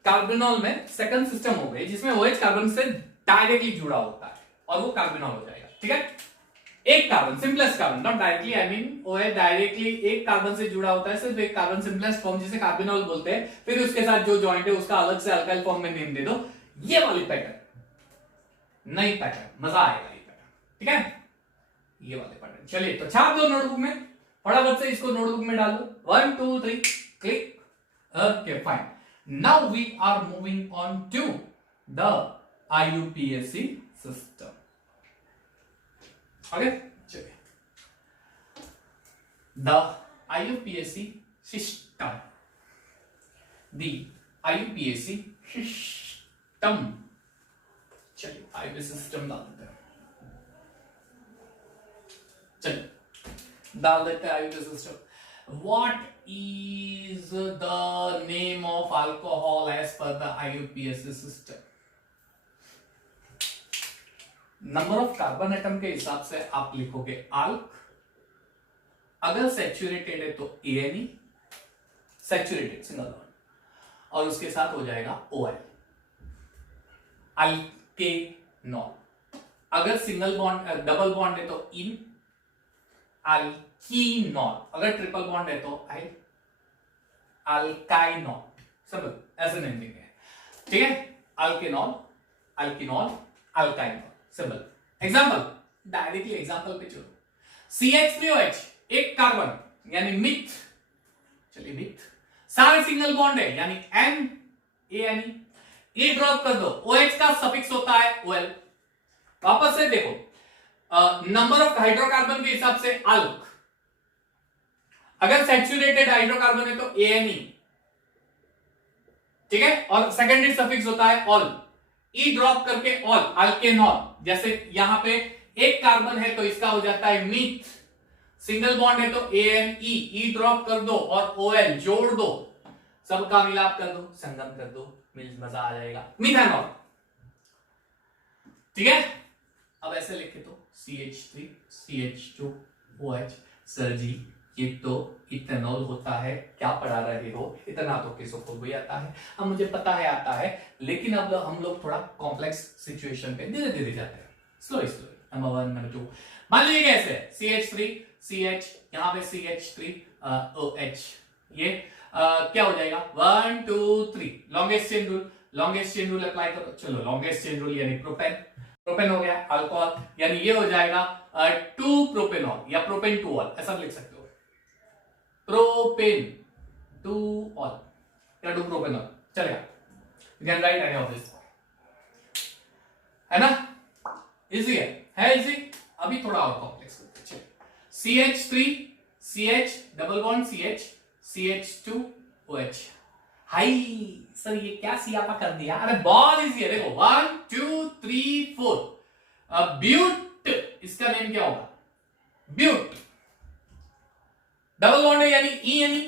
कार्बिनॉल में, सेकंड सिस्टम हो गई जिसमें OH कार्बन से डायरेक्टली जुड़ा होता है और वो कार्बिनॉल हो जाएगा, ठीक है। एक carbon, simplest carbon, not directly, I mean OH directly एक कार्बन से जुड़ा होता है, सिर्फ एक कार्बन, सिंपलेस्ट फॉर्म जिसे कार्बिनॉल बोलते हैं। फिर उसके साथ जो जॉइंट है उसका अलग से अल्काइल फॉर्म में नेम दे दो। ये वाली पैटर्न, नई पैटर्न, मजा आएगा ये पैटर्न, ठीक है, ये वाले पैटर्न। चलिए तो छाप दो नोटबुक में, फटाफट से इसको नोटबुक में डाल दो। 1 2 3 click, okay fine. Now we are moving on to the IUPAC system, okay. चलिए, the IUPAC system, the IUPAC system, चलिए IUPAC सिस्टम डाल देते हैं, चलिए डाल देते हैं IUPAC system. What is the name of alcohol as per the IUPAC system? Number of carbon atom के हिसाब से आप लिखोगे आल्क, अगर सैचुरेटेड है तो ANE, सैचुरेटेड सिंगल बॉन्ड, और उसके साथ हो जाएगा OL, अल्केनॉल। अगर सिंगल बॉन्ड, डबल बॉन्ड है तो इन, अल्कीनॉल। अगर ट्रिपल बॉन्ड है तो अल्काइनॉल, सब ऐसे नेम देंगे, ठीक है। Alkanol, अल्कीनॉल, अल्काइनॉल, simple. Example, directly example पे चलो। CH3OH, एक कार्बन यानी मिथ, चलिए मिथ, सारे सिंगल बॉन्ड है यानी N, ANE, E ड्रॉप कर दो, OH का सफिक्स होता है OL। वापस से देखो, नंबर ऑफ हाइड्रोकार्बन के हिसाब से अल्क, अगर सैचुरेटेड हाइड्रोकार्बन है तो ANE, ठीक है, और सेकेंडरी सफिक्स होता है ऑल, E ड्रॉप करके ऑल, अल्केनॉल। जैसे यहां पे एक कार्बन है तो इसका हो जाता है मीथ, सिंगल बॉन्ड है तो ANE, E ड्रॉप कर दो और OL जोड़ दो, सबका मिलाप कर दो, संगम कर दो, मिल मजा आ जाएगा, मिथानॉल, ठीक है। अब ऐसे लिखे तो CH3 CH2OH, सर जी ये तो इथेनॉल होता है, क्या पढ़ा रहे हो, इतना तो किसों को भी आता है। अब मुझे पता है आता है, लेकिन अब हम लोग थोड़ा कॉम्प्लेक्स सिचुएशन पे धीरे धीरे जाते हैं, स्लो स्लो। नंबर 1 नंबर 2 मान लीजिए कैसे, CH3 CH, यहाँ पे CH3OH, ये क्या हो जाएगा 1 2 3, longest chain rule, longest chain rule apply करो। चलो लॉन्गेस्ट चेन रूल यानी प्रोपेन, प्रोपेन हो गया, अल्कोहल यानी ये हो जाएगा 2 प्रोपेनॉल या प्रोपेन 2 ऑल, ऐसा लिख सकते हो, प्रोपेन 2 ऑल या 2 प्रोपेनॉल, चलेगा। You can write any of this, है ना, इजी है इजी। अभी थोड़ा और कॉम्प्लेक्स करते हैं। CH3 CH double bond CH CH2OH, high sir ये क्या सियापा कर दिया, अरे बहुत इजी है, देखो 1 2 3 4, ब्यूट, इसका नेम क्या होगा, ब्यूट, डबल बॉन्ड है यानी ENE,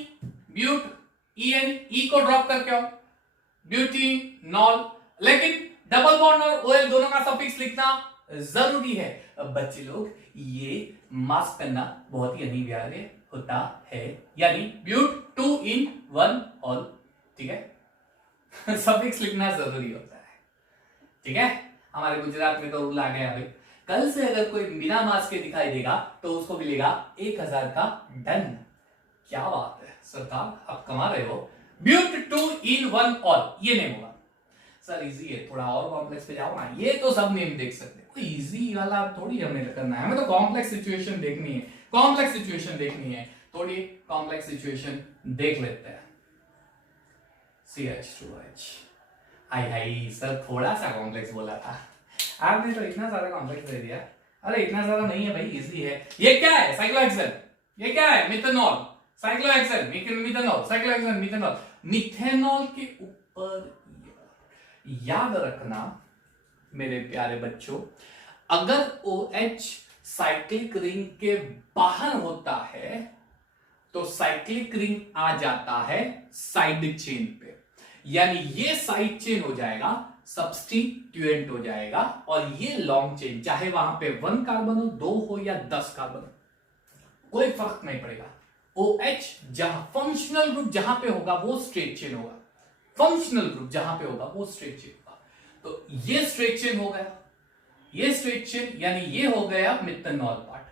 ब्यूट ENE, E को ड्रॉप करके आओ, ब्यूटीनॉल। लेकिन डबल बॉन्ड और OL दोनों का सफिक्स लिखना जरूरी है। अब बच्चे लोग ये मास्क करना बहुत ही अनिवार्य होता है, यानी ब्यूट 2 in 1 ऑल, ठीक है। सफिक्स लिखना जरूरी होता है, ठीक है। हमारे गुजरात में तो रूल आ गया भाई, कल से अगर कोई बिना मास्क के दिखाई देगा तो उसको मिलेगा 1000 का दंड। क्या बात है सरकार, आप कमा रहे हो। ब्यूट 2 in 1 ऑल, ये नेम होगा। सर इजी है, थोड़ा और कॉम्प्लेक्स पे जाओ ना, ये तो सब नेम देख सकते हैं, इजी वाला थोड़ी हमें करना है, हमें तो कॉम्प्लेक्स सिचुएशन देखनी है, कॉम्प्लेक्स सिचुएशन देखनी है, थोड़ी कॉम्प्लेक्स सिचुएशन देख लेते हैं। CH2OH, हाय हाय सर थोड़ा सा कॉम्प्लेक्स बोला था, आपने तो इतना सारा कॉम्प्लेक्स दे दिया। अरे इतना सारा नहीं है भाई, इजी है। ये क्या है, साइक्लोहेक्सेन, ये क्या है, methanol, cyclohexane, methanol, cyclohexane, methanol. Methanol के ऊपर याद रखना मेरे प्यारे बच्चों, अगर OH साइक्लिक रिंग के बाहर होता है तो साइक्लिक रिंग आ जाता है साइड चेन पे, यानी ये साइड चेन हो जाएगा सब्स्टिट्यूएंट हो जाएगा और ये लॉन्ग चेन चाहे वहां पे 1 कार्बन हो, 2 हो या 10 कार्बन हो, कोई फर्क नहीं पड़ेगा। OH जहां फंक्शनल ग्रुप जहां पे होगा वो स्ट्रेट चेन होगा, फंक्शनल ग्रुप जहां पे होगा वो स्ट्रेट चेन होगा। तो ये स्ट्रेट चेन हो गया, ये स्ट्रेट चेन यानी ये हो गया मिथेनॉल पार्ट।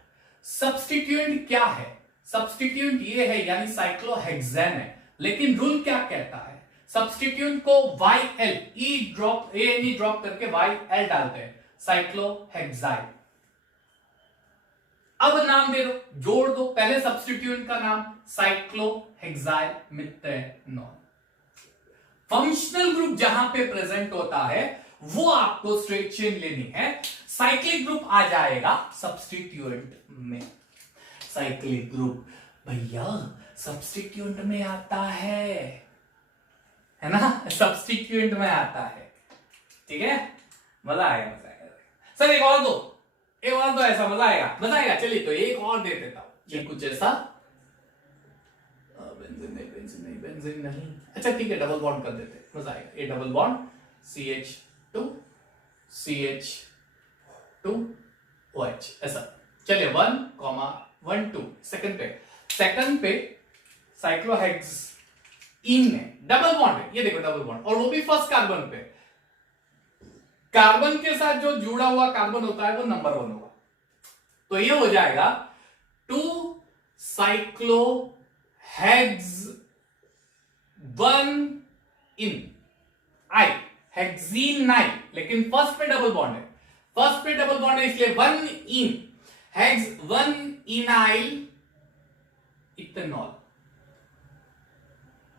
सब्स्टिट्यूएंट क्या है? सब्स्टिट्यूएंट ये है यानी साइक्लोहेक्सेन है, लेकिन रूल क्या कहता है? सब्स्टिट्यूएंट को YL ANE ड्रॉप करके YL डालते हैं, साइक्लोहेक्साइल। अब नाम दे दो, जोड़ दो, पहले सब्स्टिट्यूएंट का नाम साइक्लोहेक्साइल मिथेनॉल। फंक्शनल ग्रुप जहां पे प्रेजेंट होता है वो आपको स्ट्रेट चेन लेनी है, साइक्लिक ग्रुप आ जाएगा सब्स्टिट्यूएंट में। साइक्लिक ग्रुप भैया सब्स्टिट्यूएंट में आता है ना, सब्स्टिट्यूएंट में आता है, ठीक है। मजा आएगा, मजा आएगा सर। एक और दो ऐसा मजा आएगा। चलिए तो एक और दे देता हूं, ये कुछ ऐसा बेंजीन नहीं, अच्छा ठीक है, डबल बॉन्ड कर देते, मजा आएगा। ये डबल बॉन्ड CH2 OH ऐसा। चलिए 1, 2 सेकंड पे साइक्लोहेक्सीन में डबल बॉन्ड है, ये देखो डबल बॉन्ड, और वो भी फर्स्ट कार्बन पे। कार्बन के साथ जो जुड़ा हुआ कार्बन होता है वो नंबर 1 होगा, तो ये हो जाएगा 2 साइक्लोहेक्स 1 इन आई, हेक्सीन नाइ, लेकिन फर्स्ट पे डबल बॉन्ड है, इसलिए 1 इन हेक्स 1 इनाइल इथेनॉल,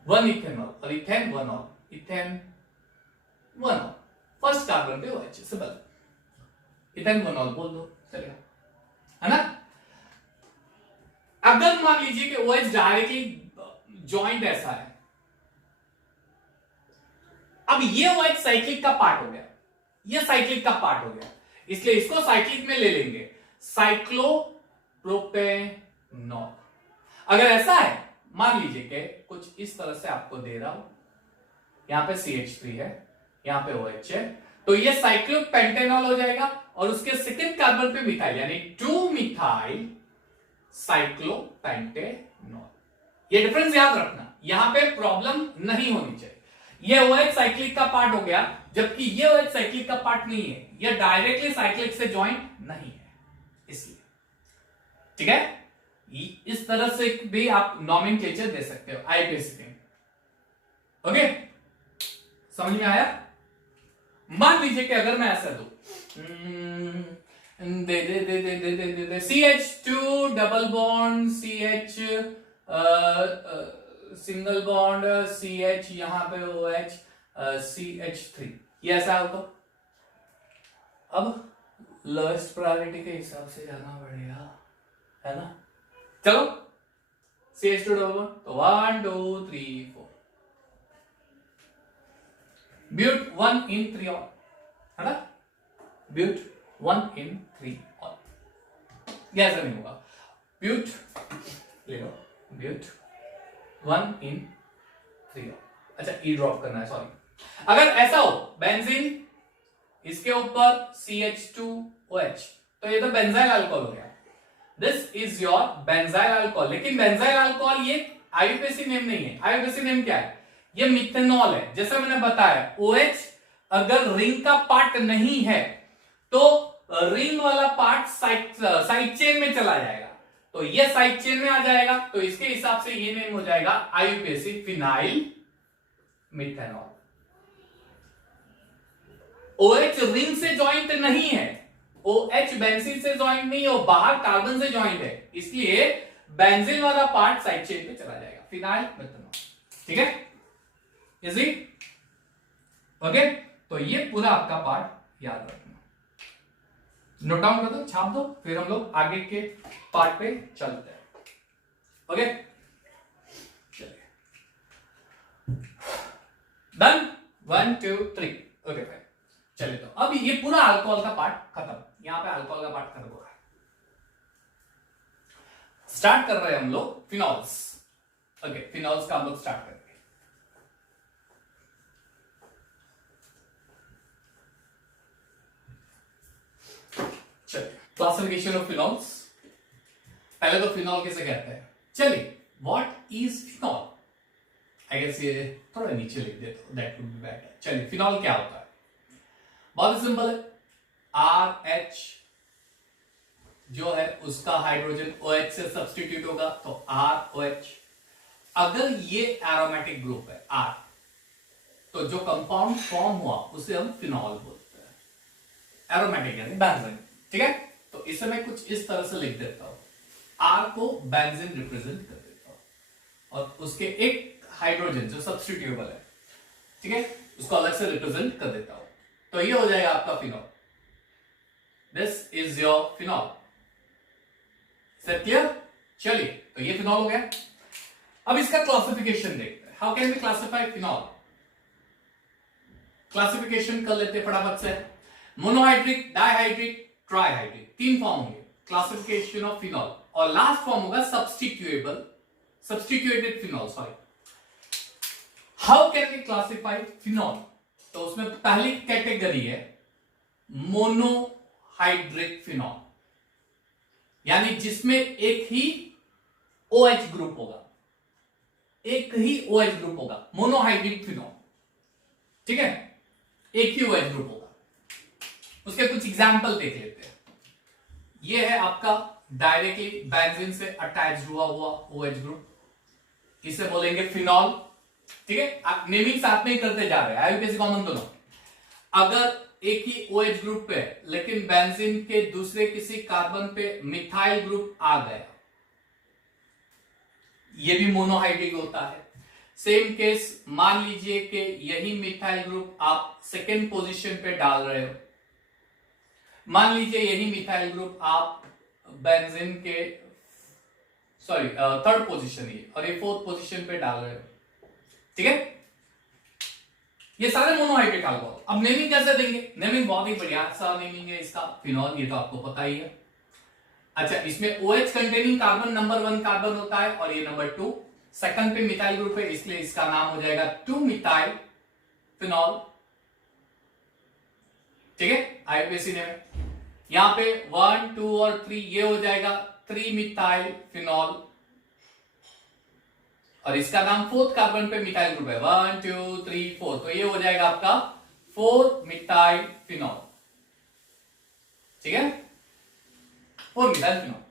1 इथेनॉल और ethane 1 all, ethane 1 all, first carbon पे OH सिंपल, इथेन 1 ऑल बोल दो, चलेगा, है ना। अगर मान लीजिए कि OH डायरेक्टली जॉइंट ऐसा है, अब ये OH साइक्लिक का पार्ट हो गया, ये साइक्लिक का पार्ट हो गया, इसलिए इसको साइक्लिक में ले लेंगे, साइक्लोप्रोपेनॉल। अगर ऐसा है, मान लीजिए कि कुछ इस तरह से आपको दे रहा हूं, यहां पे CH3 है, यहां पे OH है, तो ये साइक्लोपेंटेनॉल हो जाएगा और उसके सेकंड कार्बन पे मिथाइल यानी 2 मिथाइल साइक्लोपेंटेनॉल। ये डिफरेंस याद रखना, यहां पे प्रॉब्लम नहीं होनी चाहिए। ये OH साइक्लिक का पार्ट हो गया, जबकि ये OH साइक्लिक का पार्ट नहीं है, ये डायरेक्टली साइक्लिक से ज्वाइंट नहीं है, इसलिए, ठीक है। इस तरह से भी आप नॉमेनक्लेचर दे सकते हो IUPAC में, ओके, समझ में आया। मान लीजिए कि अगर मैं ऐसा दूं, दे CH2 double bond CH single bond CH, यहां पे OH CH3, ये ऐसा हो तो अब लोएस्ट प्रायोरिटी के हिसाब से जाना पड़ेगा, है ना। चलो CH2 डबल बॉन्ड, तो 1 2 3 4 ब्यूट 1 in 3 ऑल, है ना, ब्यूट 1 in 3 ऑल, ये ऐसा नहीं होगा, ब्यूट ले लो, ब्यूट 1 in 3 ऑल, अच्छा ई ड्रॉप करना है, सॉरी। अगर ऐसा हो बेंजीन, इसके ऊपर CH2OH, तो ये तो बेंजाइल अल्कोहल हो गया, this is your benzyl alcohol. लेकिन बेंजाइल अल्कोहल ये IUPAC नेम नहीं है, IUPAC नेम क्या है, ये मिथेनॉल है। जैसा मैंने बताया, OH अगर रिंग का पार्ट नहीं है तो रिंग वाला पार्ट साइड चेन में चला जाएगा, तो ये साइड चेन में आ जाएगा, तो इसके हिसाब से ये नेम हो जाएगा IUPAC phenyl methanol. OH ring से ज्वाइंट नहीं है, OH बेंजीन से ज्वाइंट नहीं है, बाहर कार्बन से ज्वाइंट है, इसलिए बेंजीन वाला पार्ट साइड चेन पे चला जाएगा, फिनाइल मिथेनॉल, ठीक है, इजी, ओके। तो ये पूरा आपका पार्ट याद रखना, नोट डाउन कर दो, छाप दो, फिर हम लोग आगे के पार्ट पे चलते हैं, ओके। चलिए डन, 1 2 3, ओके फाइन। चलिए तो अब ये पूरा अल्कोहल का पार्ट खत्म, यहां पे अल्कोहल का पार्ट खत्म हो रहा है। स्टार्ट कर रहे हैं हम लोग फिनॉल्स, ओके, फिनॉल्स का हम लोग स्टार्ट करेंगे। Classification of phenols. पहले तो फिनॉल किसे कहते हैं, चलिए what is phenol. I guess ये थोड़ा नीचे लिख देता हूं, दैट वुड बी बेटर। चलिए फिनॉल क्या होता है, बहुत सिंपल है। RH जो है उसका हाइड्रोजन OH से सब्स्टिट्यूट होगा तो ROH। अगर ये एरोमेटिक ग्रुप है R, तो जो कंपाउंड फॉर्म हुआ उसे हम फिनॉल बोलते हैं, एरोमेटिक यानी बेंजीन। ठीक है, तो इसे मैं कुछ इस तरह से लिख देता हूं, R को बेंजीन रिप्रेजेंट कर देता हूं और उसके एक हाइड्रोजन जो सब्स्टिट्यूएबल है, ठीक है, उसको अलग से रिप्रेजेंट कर देता हूं, तो ये हो जाएगा आपका phenol. This is your phenol. Set clear? चलिए, तो ये फिनॉल हो गया। अब इसका क्लासिफिकेशन देखते हैं, how can we classify phenol. Classification कर लेते हैं फटाफट से। मोनोहाइड्रिक, डाइहाइड्रिक, ट्राइहाइड्रिक, तीन फॉर्म होंगे क्लासिफिकेशन ऑफ फिनॉल, और लास्ट फॉर्म होगा substitutable, substituted phenol, sorry. How can we classify phenol, तो उसमें पहली कैटेगरी है मोनोहाइड्रिक फिनॉल, यानी जिसमें एक ही OH ग्रुप होगा, एक ही OH ग्रुप होगा, मोनोहाइड्रिक फिनॉल। ठीक है, एक ही OH ग्रुप होगा। उसके कुछ एग्जाम्पल देख लेते हैं। यह है आपका डायरेक्टली बेंजीन से अटैच हुआ OH ग्रुप, इसे बोलेंगे फिनॉल। ठीक है, आप नेमिंग साथ में ही करते जा रहे हैं, आईयूपीएसी कॉमन दोनों। अगर एक ही OH ग्रुप पे लेकिन बेंजीन के दूसरे किसी कार्बन पे मिथाइल ग्रुप आ गया, ये भी मोनोहाइड्रिक होता है। सेम केस, मान लीजिए कि यही मिथाइल ग्रुप आप सेकेंड पोजीशन पे डाल रहे हो, मान लीजिए यही मिथाइल ग्रुप आप बेंजीन के थर्ड पोजीशन ही और ये फोर्थ पोजीशन पे डाल रहे हो, ठीक है, ये सारे मोनोहाइड्रिक अल्कोहल। अब नेमिंग कैसे देंगे, नेमिंग बहुत ही बढ़िया सा नेमिंग है इसका, फिनॉल, ये तो आपको पता ही है। अच्छा, इसमें OH containing carbon number 1 carbon होता है और ये नंबर 2, सेकंड पे मिथाइल ग्रुप है, इसलिए इसका नाम हो जाएगा 2 मिथाइल फिनॉल। ठीक है, आईयूपीएसी ने यहां पे 1, 2 और 3 ये हो जाएगा 3 मिथाइल फिनॉल, और इसका नाम फोर्थ कार्बन पे मिथाइल ग्रुप है, 1, 2, 3, 4, तो ये हो जाएगा आपका 4 मिथाइल फिनॉल। ठीक है, 4 मिथाइल फिनॉल।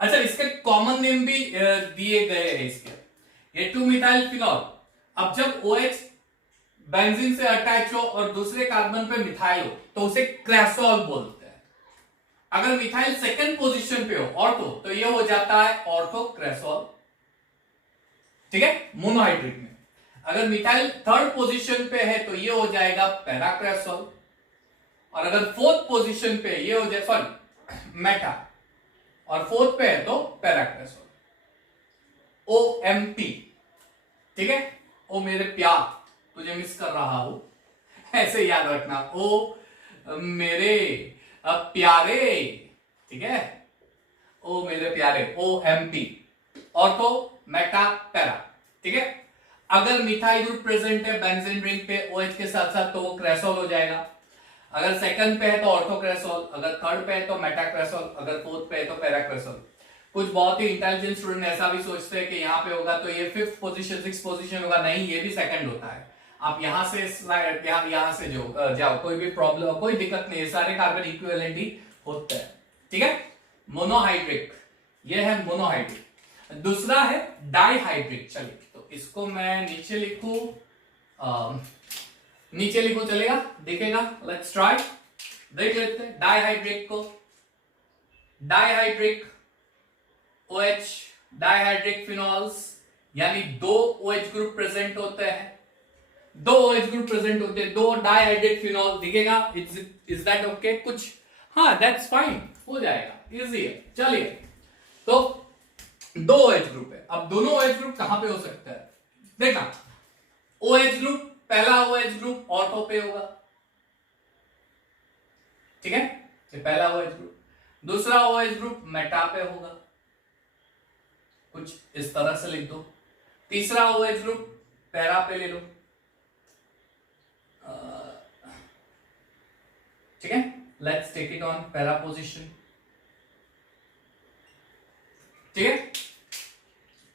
अच्छा, इसके कॉमन नेम भी दिए गए हैं इसके, ये 2 मिथाइल फिनॉल। अब जब OH बेंजीन से अटैच हो और दूसरे कार्बन पे मिथाइल हो तो उसे क्रेसॉल बोलते हैं। अगर मिथाइल सेकंड पोजीशन पे हो ऑर्थो, तो ये हो जाता है ऑर्थो क्रेसॉल। ठीक है, मोनोहाइड्रिक में। अगर मिथाइल थर्ड पोजीशन पे है तो ये हो जाएगा पैराक्रेसॉल, और अगर फोर्थ पोजीशन पे ये हो जाए, सॉरी, मेटा, और फोर्थ पे है तो पैराक्रेसॉल, OMP। ठीक है, ओ मेरे प्यार, तुझे मिस कर रहा हूं, ऐसे याद रखना, ओ मेरे प्यारे। ठीक है, ओ मेरे प्यारे, OMP, ऑर्थो, मेटा, पैरा। ठीक है, अगर मिथाइल ग्रुप प्रेजेंट है बेंजीन रिंग पे OH के साथ साथ तो वो क्रेसॉल हो जाएगा। अगर सेकंड पे है तो ऑर्थोक्रेसॉल, अगर थर्ड पे है तो मेटाक्रेसॉल, अगर फोर्थ पे है तो पैराक्रेसॉल। कुछ बहुत ही इंटेलिजेंट स्टूडेंट ऐसा भी सोचते हैं कि यहाँ पे होगा तो ये 5th पोजीशन 6th पोजीशन होगा, नहीं, ये भी सेकंड होता है। आप यहां से यहां से जो जाओ, कोई भी प्रॉब्लम, कोई दिक्कत नहीं है, सारे कार्बन इक्विवेलेंट ही होते हैं। ठीक है, मोनोहाइड्रिक, ये है मोनोहाइड्रिक। दूसरा है डाइहाइड्रिक। चलिए, तो इसको मैं नीचे लिखूं, नीचे लिखो, चलेगा, देखेगा, लेट्स ट्राई, देख लेते हैं डाइहाइड्रिक को। डाइहाइड्रिक OH, डाइहाइड्रिक फिनॉल्स, यानी 2 OH ग्रुप प्रेजेंट होते हैं, 2 OH ग्रुप प्रेजेंट होते हैं, 2 डाइहाइड्रिक फिनॉल दिखेगा। Is that okay? कुछ, हाँ, दैट्स फाइन, हो जाएगा, इजी है। चलिए, तो 2 OH ग्रुप है। अब दोनों OH ग्रुप कहां पे हो सकता है, देखना, OH ग्रुप, पहला OH ग्रुप ऑर्थो पे होगा, ठीक है, ये पहला OH ग्रुप। दूसरा OH ग्रुप मेटा पे होगा, कुछ इस तरह से लिख दो। तीसरा OH ग्रुप पैरा पे ले लो, ठीक है, let's take it on para position.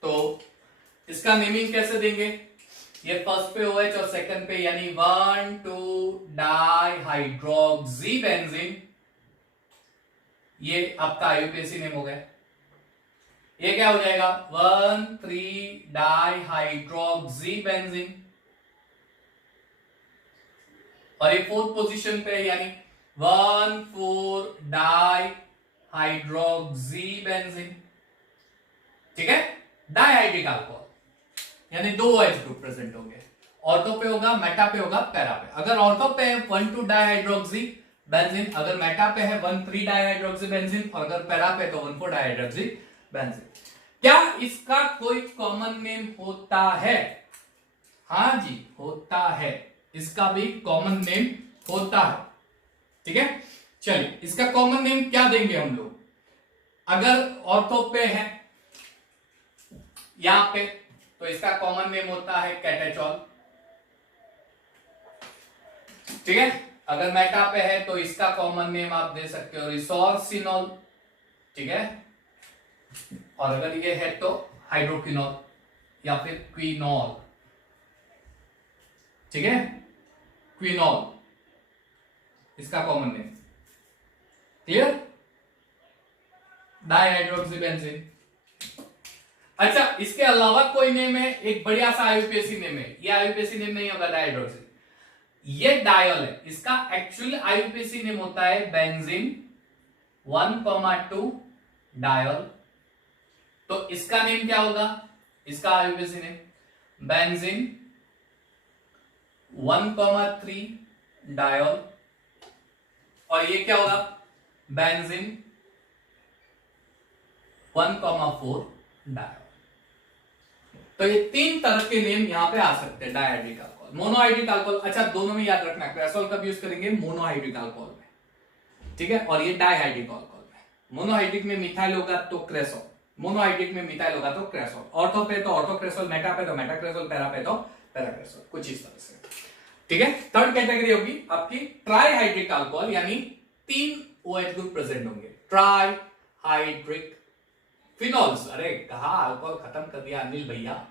तो इसका नेमिंग कैसे देंगे? ये फर्स्ट पे OH और सेकंड पे यानी 1,2 डाइहाइड्रोक्सी बेंजीन, ये आपका आईयूपीएसी नेम हो गया। ये क्या हो जाएगा? 1,3 डाइहाइड्रोक्सी बेंजीन, और ये फोर्थ पोजीशन पे यानी 1,4 डाइहाइड्रोक्सी बेंजीन। ठीक है, डाइहाइड्रिक अल्कोहल यानी 2 OH ग्रुप प्रेजेंट होंगे। ऑर्थो पे होगा, मेटा पे होगा, पैरा पे। अगर ऑर्थो पे है 1,2 डाइहाइड्रोक्सी बेंजीन, अगर मेटा पे है 1,3 डाइहाइड्रोक्सी बेंजीन, और अगर पैरा पे तो 1,4 डाइहाइड्रोक्सी बेंजीन। क्या इसका कोई कॉमन नेम होता है? हाँ जी, होता है। इसका भी कॉमन नेम होता है। ठीक है, चलिए इसका कॉमन नेम क्या देंगे हम लोग? अगर ऑर्थो पे है यहां पे, तो इसका कॉमन नेम होता है कैटेचॉल। ठीक है, अगर मेटा पे है तो इसका कॉमन नेम आप दे सकते हो रिसोर्सिनॉल। ठीक है, और अगर ये है तो हाइड्रोक्विनॉल या फिर क्विनॉल। ठीक है, क्विनॉल इसका common name. Clear? Dihydroxy benzene. अच्छा, इसके अलावा कोई नेम है? एक बढ़िया सा आईयूपीएसी नेम है। ये आईयूपीएसी नेम नहीं होगा डाइहाइड्रोक्सी, ये डायल है। इसका एक्चुअल आईयूपीएसी नेम होता है बेंजीन 1,2 डायल। तो इसका नेम क्या होगा? इसका आईयूपीएसी नेम बेंजीन 1,3 डायल, और ये क्या होगा? Benzene 1,4 dial. तो ये 3 तरह के नेम यहां पे आ सकते हैं डाइहाइड्रिक अल्कोहल, मोनोहाइड्रिक अल्कोहल। अच्छा, दोनों में याद रखना, क्रेसोल कब यूज करेंगे? मोनोहाइड्रिक अल्कोहल में। ठीक है, और ये डाइहाइड्रिक अल्कोहल में। मोनोहाइड्रिक में मिथाइल होगा तो क्रेसोल, मोनोहाइड्रिक में मिथाइल होगा तो क्रेसोल। ऑर्थो पे तो ऑर्थो क्रेसोल, मेटा पे तो मेटा क्रेसोल, पैरा पे तो पैरा क्रेसोल, कुछ इस तरह से। ठीक है, थर्ड कैटेगरी होगी आपकी ट्राइहाइड्रिक अल्कोहल, यानी 3 OH ग्रुप प्रेजेंट होंगे। Trihydric phenols. अरे कहा अल्कोहल खत्म कर दिया अनिल भैया,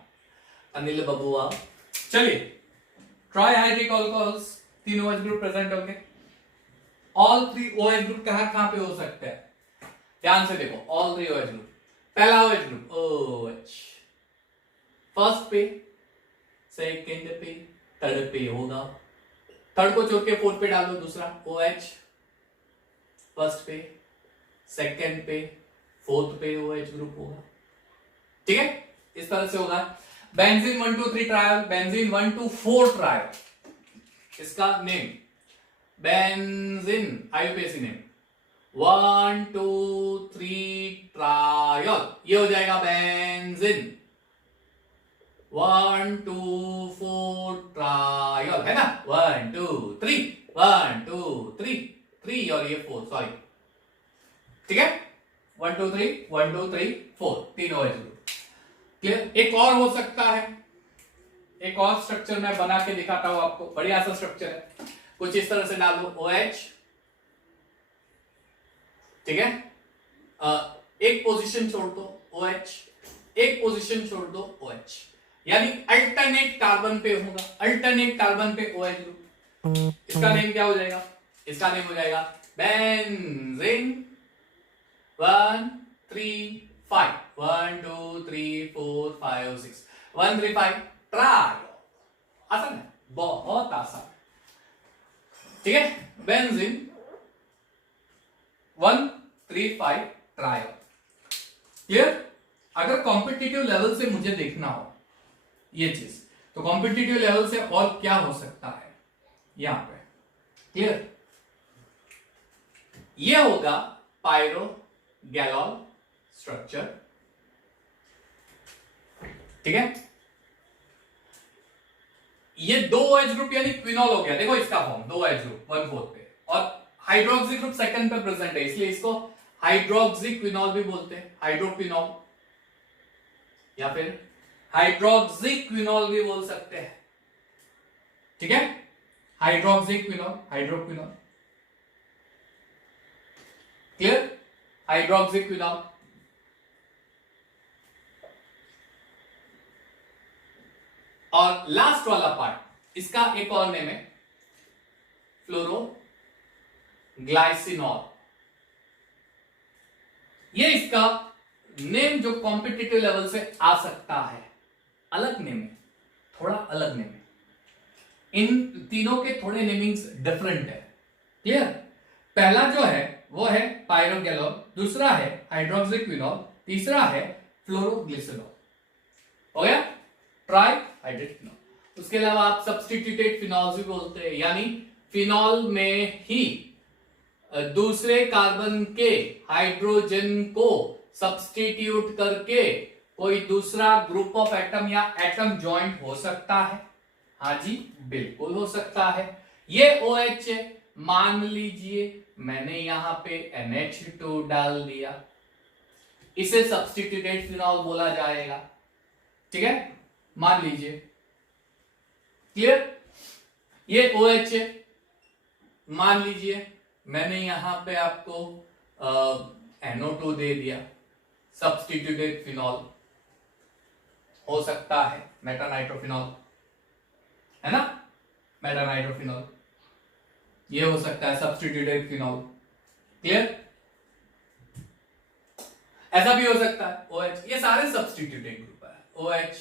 अनिल बबुआ। चलिए, trihydric alcohols 3 OH group present होंगे। ऑल 3 OH ग्रुप कहां पे हो सकते हैं? ध्यान से देखो, ऑल 3 OH ग्रुप। पहला OH ग्रुप OH, फर्स्ट पे, सेकंड पे, थर्ड पे होगा। थर्ड को छोड़ के फोर्थ पे डाल दो दूसरा OH, फर्स्ट पे, सेकंड पे, फोर्थ पे OH ग्रुप होगा। ठीक है, इस तरह से होगा। Benzene 1,2,3 triol, benzene 1,2,4 triol. इसका name benzene, IUPAC name 1,2,3 triol. ये हो जाएगा बेंजीन 1,2,4 ट्रायल, है ना? 1 2 3 1 2 3 3 और ये 4, सॉरी। ठीक है, 1 2 3 1 2 3 4, 3 OH ग्रुप। क्लियर? एक और हो सकता है, एक और स्ट्रक्चर मैं बना के दिखाता हूं आपको। बढ़िया सा स्ट्रक्चर है, कुछ इस तरह से डाल दो OH। ठीक है, एक पोजीशन छोड़ दो OH, एक पोजीशन छोड़ दो OH, यानी अल्टरनेट कार्बन पे होगा, अल्टरनेट कार्बन पे OH ग्रुप। इसका नेम क्या हो जाएगा? इसका नेम हो जाएगा बेंजीन 1 3 5 1 2 3 4 5 6 1 3 5 ट्रायल। आसान है, बहुत आसान। ठीक है, बेंजीन 1 3 5 ट्रायल। क्लियर? अगर कॉम्पिटिटिव लेवल से मुझे देखना हो ये चीज, तो कॉम्पिटिटिव लेवल से और क्या हो सकता है यहां पे? क्लियर? ये होगा पायरो गैलॉल स्ट्रक्चर। ठीक है, ये 2 OH ग्रुप यानी क्विनॉल हो गया। देखो इसका फॉर्म 2 OH ग्रुप 1/4 पे, और हाइड्रोक्सी ग्रुप सेकंड पे प्रेजेंट है, इसलिए इसको हाइड्रोक्सी क्विनॉल भी बोलते हैं, हाइड्रोक्विनॉल, या फिर हाइड्रोक्सी क्विनॉल भी बोल सकते हैं। ठीक है, hydroxy quinol, hydroquinol. Clear? Hydroxy quinol. और लास्ट वाला पार्ट, इसका एक और नेम है फ्लोरोग्लाइसिनॉल। ये इसका नेम जो कॉम्पिटिटिव लेवल से आ सकता है, अलग नेम है, थोड़ा अलग नेम है। इन तीनों के थोड़े नेमिंग्स डिफरेंट है। क्लियर? पहला जो है वो है पायरोगैलोल, दूसरा है हाइड्रोक्सीक्विनोल, तीसरा है फ्लोरोग्लिसरॉल। हो गया? Try hydrate phenol. उसके अलावा आप सब्स्टिट्यूटेड फिनॉल भी बोलते हैं, यानी फिनॉल में ही दूसरे कार्बन के हाइड्रोजन को सब्स्टिट्यूट करके कोई दूसरा ग्रुप ऑफ एटम या एटम ज्वाइंट हो सकता है। हाँ जी, बिल्कुल हो सकता है। ये OH है, मान लीजिए मैंने यहां पे NH2 डाल दिया, इसे सब्स्टिट्यूटेड फिनॉल बोला जाएगा। ठीक है, मान लीजिए। क्लियर? ये OH है, मान लीजिए मैंने यहां पे आपको NO2 दे दिया, सब्स्टिट्यूटेड फिनॉल हो सकता है, मेटानाइट्रोफिनॉल है ना, मेटानाइट्रोफिनॉल ये हो सकता है, सब्स्टिट्यूटेड फिनॉल। क्लियर? ऐसा भी हो सकता है OH, ये सारे सब्स्टिट्यूटेड ग्रुप है। OH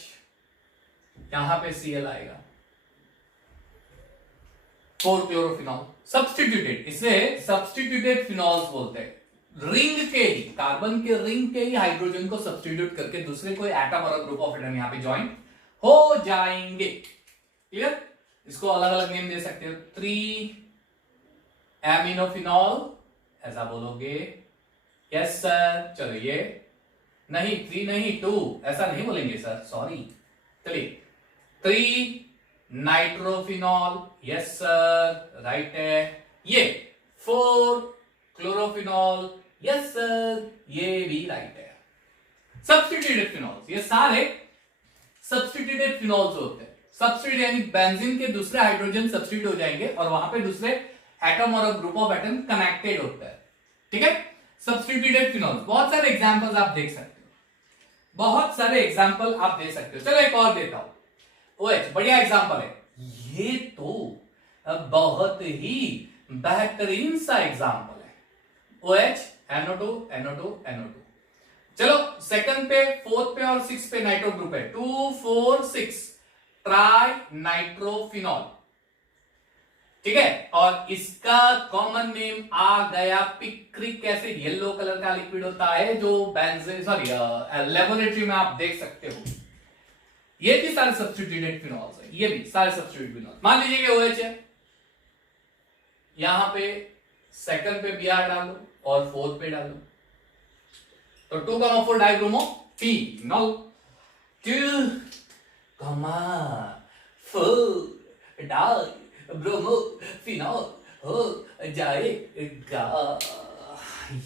यहां पे Cl आएगा, 4-क्लोरोफिनॉल सब्स्टिट्यूटेड, इसे सब्स्टिट्यूटेड फिनॉल्स बोलते हैं। रिंग के ही, कार्बन के रिंग के ही हाइड्रोजन को सब्स्टिट्यूट करके दूसरे कोई एटम और ग्रुप ऑफ एटम यहां पे ज्वाइन हो जाएंगे। क्लियर? इसको अलग अलग नेम दे सकते हो, 3-एमिनोफिनॉल ऐसा बोलोगे। Yes sir. चलो ये नहीं, 3 नहीं 2 ऐसा नहीं बोलेंगे सर, सॉरी। चलिए 3-नाइट्रोफिनॉल, यस सर, राइट है। ये 4-क्लोरोफिनॉल, यस सर, ये भी राइट है। सब्स्टिट्यूटेड फिनॉल्स, ये सारे सब्स्टिट्यूटेड फिनॉल्स होते हैं। सब्स्टिट्यूट यानी बेंजीन के दूसरे हाइड्रोजन सब्स्टिट्यूट हो जाएंगे और वहां पे दूसरे एटम और ग्रुप ऑफ एटम कनेक्टेड होता है। ठीक है, सब्स्टिट्यूटेड फिनॉल्स, बहुत सारे एग्जांपल्स आप देख सकते हो, बहुत सारे एग्जांपल आप दे सकते हो। चलो एक और देता हूं, OH बढ़िया एग्जांपल है, ये तो बहुत ही बेहतरीन सा एग्जांपल है। OH NO2 NO2 NO2। चलो सेकंड पे, फोर्थ पे और सिक्स पे नाइट्रो ग्रुप है, 2 4 6 ट्राई नाइट्रोफिनॉल। ठीक है, और इसका कॉमन नेम आ गया पिक्रिक एसिड। येलो कलर का लिक्विड होता है जो बेंजीन, सॉरी लेबोरेटरी में आप देख सकते हो। ये भी सारे सब्स्टिट्यूटेड फिनॉल्स है, ये भी सारे सब्स्टिट्यूटेड फिनॉल। मान लीजिए कि OH है, यहां पे सेकंड पे Br डालो और फोर्थ पे डालो, तो 2,4 डाइब्रोमो फिनॉल, 2,4 डाइब्रोमो फिनॉल हो जाएगा।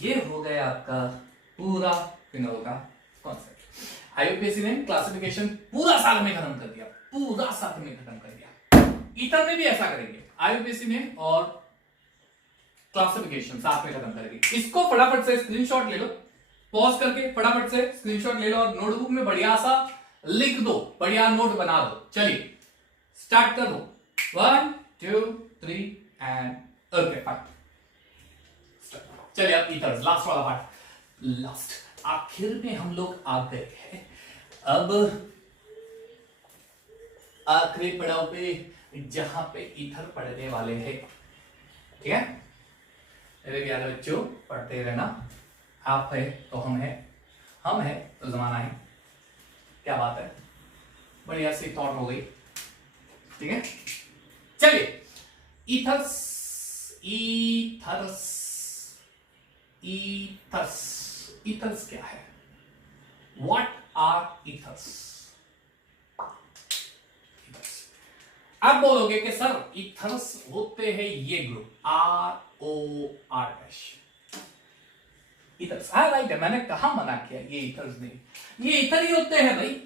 ये हो गया आपका पूरा फिनॉल का कॉन्सेप्ट। IUPAC ने क्लासिफिकेशन पूरा साल में खत्म कर दिया, पूरा साल में खत्म कर दिया। ईथर में भी ऐसा करेंगे IUPAC ने, और क्लासिफिकेशन साथ में खत्म करेंगे। इसको फटाफट से स्क्रीनशॉट ले लो, पॉज करके फटाफट से स्क्रीनशॉट ले लो और नोटबुक में बढ़िया सा लिख दो, बढ़िया नोट बना दो। चलिए स्टार्ट कर दो, 1 2 3 एंड ओके फाइन। चलिए अब ईथर्स, लास्ट वाला पार्ट, लास्ट आखिर में हम लोग आ गए हैं अब आखिरी पड़ाव पे, जहां पे ईथर पढ़ने वाले हैं। ठीक है मेरे प्यारे बच्चों, पढ़ते रहना। आप है तो हम है, हम है तो जमाना है। क्या बात है, बढ़िया सी थॉट हो गई। ठीक है चलिए, ईथर्स ईथर्स ईथर्स ईथर्स क्या है? What are ethers? आप बोलोगे कि सर ईथर्स होते हैं ये ग्रुप ROR डैश। ईथर्स, हाँ राइट है, मैंने कहा मना किया, ये ईथर्स नहीं, ये ईथर ही होते हैं भाई,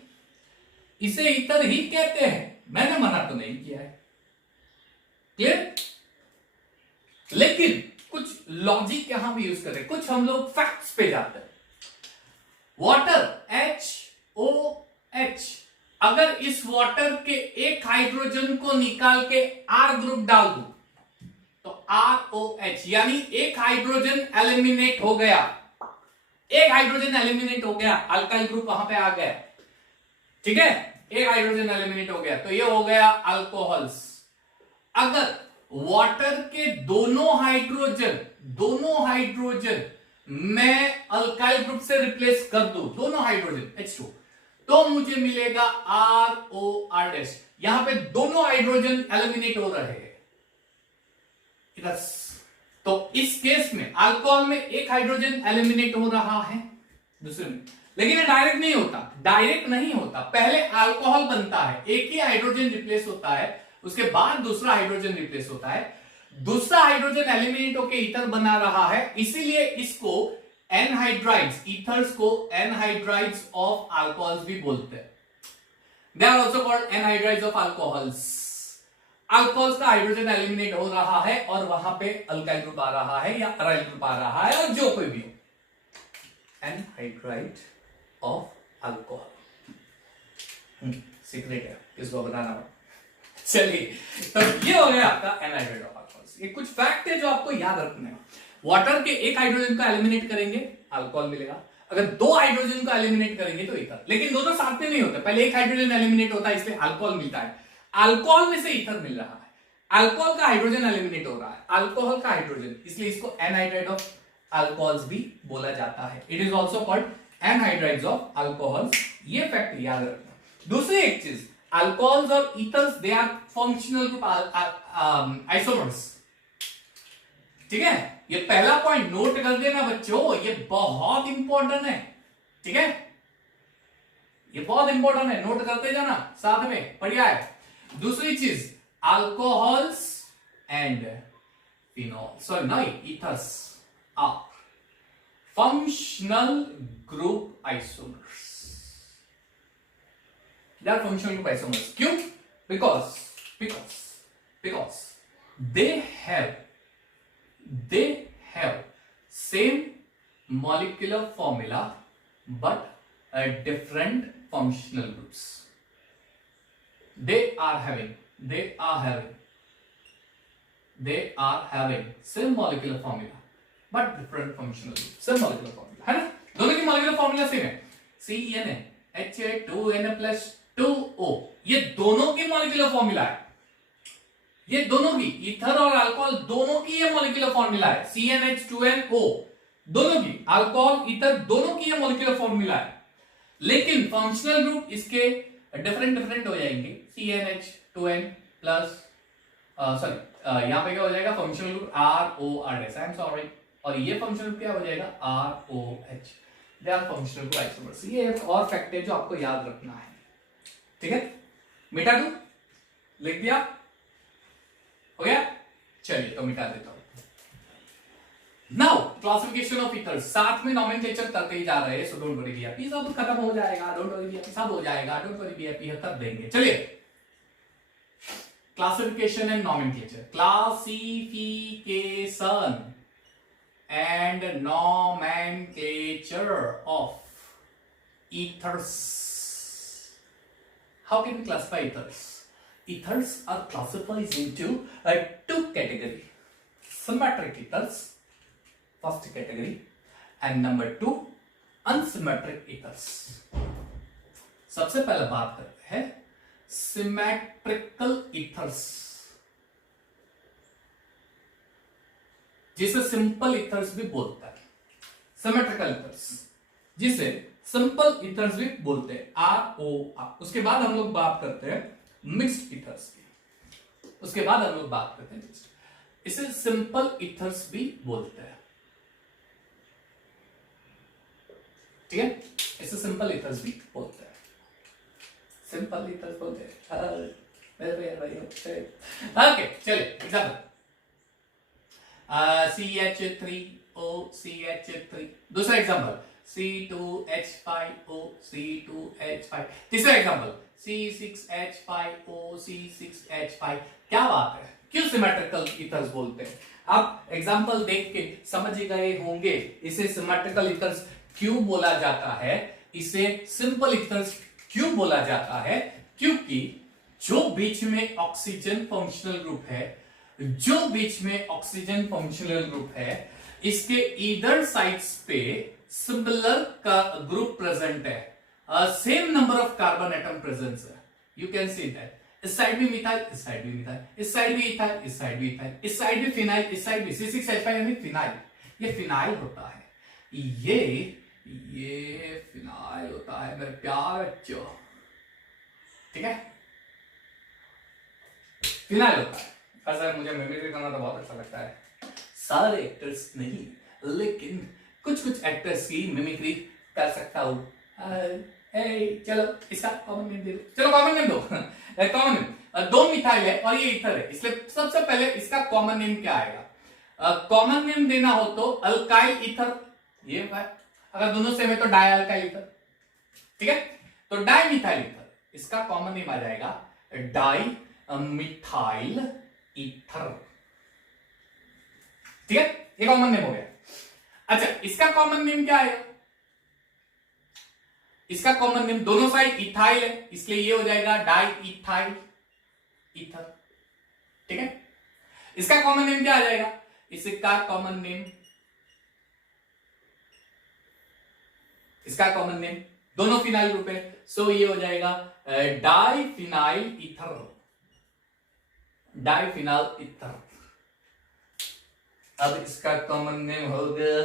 इसे ईथर ही कहते हैं, मैंने मना तो नहीं किया है। क्लियर? लेकिन कुछ लॉजिक यहां भी यूज करते हैं, कुछ हम लोग फैक्ट्स पे जाते हैं। वाटर HOH अगर इस वाटर के एक हाइड्रोजन को निकाल के R ग्रुप डाल दूं तो ROH, यानी एक हाइड्रोजन एलिमिनेट हो गया, एक हाइड्रोजन एलिमिनेट हो गया, अल्काइल ग्रुप वहां पे आ गया, ठीक है, एक हाइड्रोजन एलिमिनेट हो गया, तो ये हो गया अल्कोहल्स। अगर वाटर के दोनों हाइड्रोजन मैं अल्काइल ग्रुप से रिप्लेस कर दूं, दोनों हाइड्रोजन H2, तो मुझे मिलेगा ROR डैश। यहां पे दोनों हाइड्रोजन एलिमिनेट हो रहे हैं इधर, तो इस केस में अल्कोहल में एक हाइड्रोजन एलिमिनेट हो रहा है दूसरे में, लेकिन ये डायरेक्ट नहीं होता, पहले अल्कोहल बनता है, एक ही हाइड्रोजन रिप्लेस होता है, उसके बाद दूसरा हाइड्रोजन रिप्लेस होता है, दूसरा हाइड्रोजन एलिमिनेट होकर ईथर बना रहा है, इसीलिए इसको एनहाइड्राइड्स, ईथर्स को एनहाइड्राइड्स ऑफ अल्कोहल्स भी बोलते हैं। They are also called anhydrides of alcohols. Alcohols का हाइड्रोजन एलिमिनेट हो रहा है और वहां पे अल्काइल ग्रुप आ रहा है या अराइल ग्रुप आ रहा है, और जो कोई भी हो, एनहाइड्राइड ऑफ अल्कोहल। सीक्रेट है, इसको बताना पड़ा। चलिए, तो ये हो गया आपका एनहाइड्राइड ऑफ अल्कोहल्स। ये कुछ फैक्ट है जो आपको याद रखने हैं। वाटर के एक हाइड्रोजन को एलिमिनेट करेंगे, अल्कोहल मिलेगा। अगर दो हाइड्रोजन को एलिमिनेट करेंगे तो ईथर, लेकिन दोनों साथ में नहीं होते, पहले एक हाइड्रोजन एलिमिनेट होता है, इसलिए अल्कोहल मिलता है, अल्कोहल में से ईथर मिल रहा है, अल्कोहल का हाइड्रोजन एलिमिनेट हो रहा है, अल्कोहल का हाइड्रोजन, इसलिए इसको एनहाइड्राइड ऑफ अल्कोहल्स भी बोला जाता है। It is also called anhydrides of alcohols. ये फैक्ट याद रखना। दूसरी एक चीज, अल्कोहल्स और ethers they are functional group isomers, ठीक है। ये पहला पॉइंट नोट कर देना बच्चों, ये बहुत इंपॉर्टेंट है, ठीक है, ये बहुत इंपॉर्टेंट है, नोट करते जाना साथ में, बढ़िया है। दूसरी चीज, अल्कोहल्स एंड फिनॉल, सॉरी नहीं, ethers are functional group isomers. They are functional group isomers. क्यों? Because they have same molecular formula but different functional groups. They are having same molecular formula but different functional groups. Same molecular formula है ना, दोनों की molecular formula सेम है, CnH2n+2O, ये दोनों की मॉलिक्यूलर फॉर्मूला है, ये दोनों की, ईथर और अल्कोहल दोनों की ये मॉलिक्यूलर फॉर्मूला है, CnH2nO, दोनों की, अल्कोहल ईथर दोनों की ये मॉलिक्यूलर फॉर्मूला है, लेकिन फंक्शनल ग्रुप इसके डिफरेंट हो जाएंगे। CnH2n प्लस सॉरी यहां पे क्या हो जाएगा, functional group ROR dash, I am sorry, और ये फंक्शनल ग्रुप क्या हो जाएगा, ROH। They are functional group isomers. ये एक और फैक्ट है जो आपको याद रखना है, ठीक है। मिटा दूं, लिख दिया, हो गया, चलिए तो मिटा देता हूं। नाउ क्लासिफिकेशन ऑफ ईथर्स, साथ में नॉमेनक्लेचर करते ही जा रहे हैं, so don't worry be happy, सब खत्म हो जाएगा, डोंट वरी बी हैप्पी, सब हो जाएगा, डोंट वरी बी हैप्पी, कर देंगे। चलिए, classification and nomenclature, classification and nomenclature of ethers. How can we classify ethers? Ethers are classified into two categories: symmetric ethers, first category, and number two, unsymmetric ethers. सबसे पहले बात करते हैं symmetrical ethers, जिसे सिंपल ईथर्स भी बोलता है, सिमेट्रिकल ईथर्स, जिसे सिंपल ईथर्स भी बोलते हैं, ROR। उसके बाद हम लोग बात करते हैं मिक्स्ड ईथर्स की, उसके बाद हम लोग बात करते हैं मिक्स्ड, इसे सिंपल ईथर्स भी बोलते हैं, ठीक है, इसे सिंपल ईथर्स भी बोलते हैं, सिंपल ईथर्स बोलते हैं। ओके, चलिए एग्जाम्पल, CH3O CH3, दूसरा एग्जांपल C2H5O C2H5, तीसरा एग्जांपल C6H5O C6H5। क्या बात है, क्यों सिमेट्रिकल ईथर्स बोलते हैं? आप एग्जांपल देख के समझ गए होंगे इसे सिमेट्रिकल ईथर्स क्यों बोला जाता है, इसे सिंपल ईथर्स क्यों बोला जाता है? क्योंकि जो बीच में ऑक्सीजन फंक्शनल ग्रुप है, जो बीच में ऑक्सीजन फंक्शनल ग्रुप है, इसके ईदर साइड्स पे सिमिलर का ग्रुप प्रेजेंट है, same number of carbon atom presence है. You can see that. इस साइड भी मिथाइल, इस साइड भी मिथाइल, इस साइड भी इथाइल, इस साइड भी इथाइल, इस साइड भी फिनाइल, इस साइड भी C6H5 यानी फिनाइल. ये फिनाइल होता है, ये फिनाइल होता है मेरे प्यारे बच्चों. ठीक है, फिनाइल होता है. ऐसा मुझे मिमिक्री करना तो बहुत अच्छा लगता है. सारे एक्टर्स नहीं, लेकिन कुछ कुछ एक्टर्स की मिमिक्री कर सकता हूं. चलो इसका कॉमन नेम दे दो. चलो कॉमन नेम दो. कॉमन नेम, दो मिथाइल है और ये ईथर है, इसलिए सबसे पहले इसका कॉमन नेम क्या आएगा? कॉमन नेम देना हो तो अल्काइल ईथर. ये अगर दोनों सेम है तो डाई अल्काइल ईथर. ठीक है, तो डाई मिथाइल ईथर, इसका कॉमन नेम आ जाएगा डाई मिथाइल ईथर. ठीक है, ये कॉमन नेम हो गया. अच्छा, इसका कॉमन नेम क्या आएगा? इसका कॉमन नेम, दोनों साइड इथाइल है, इसलिए ये हो जाएगा डाई इथाइल ईथर. ठीक है, इसका कॉमन नेम क्या आ जाएगा? इसका कॉमन नेम, इसका कॉमन नेम, दोनों फिनाइल ग्रुप है, सो ये हो जाएगा di phenyl ether. Di phenyl ether. अब इसका कॉमन नेम हो गया,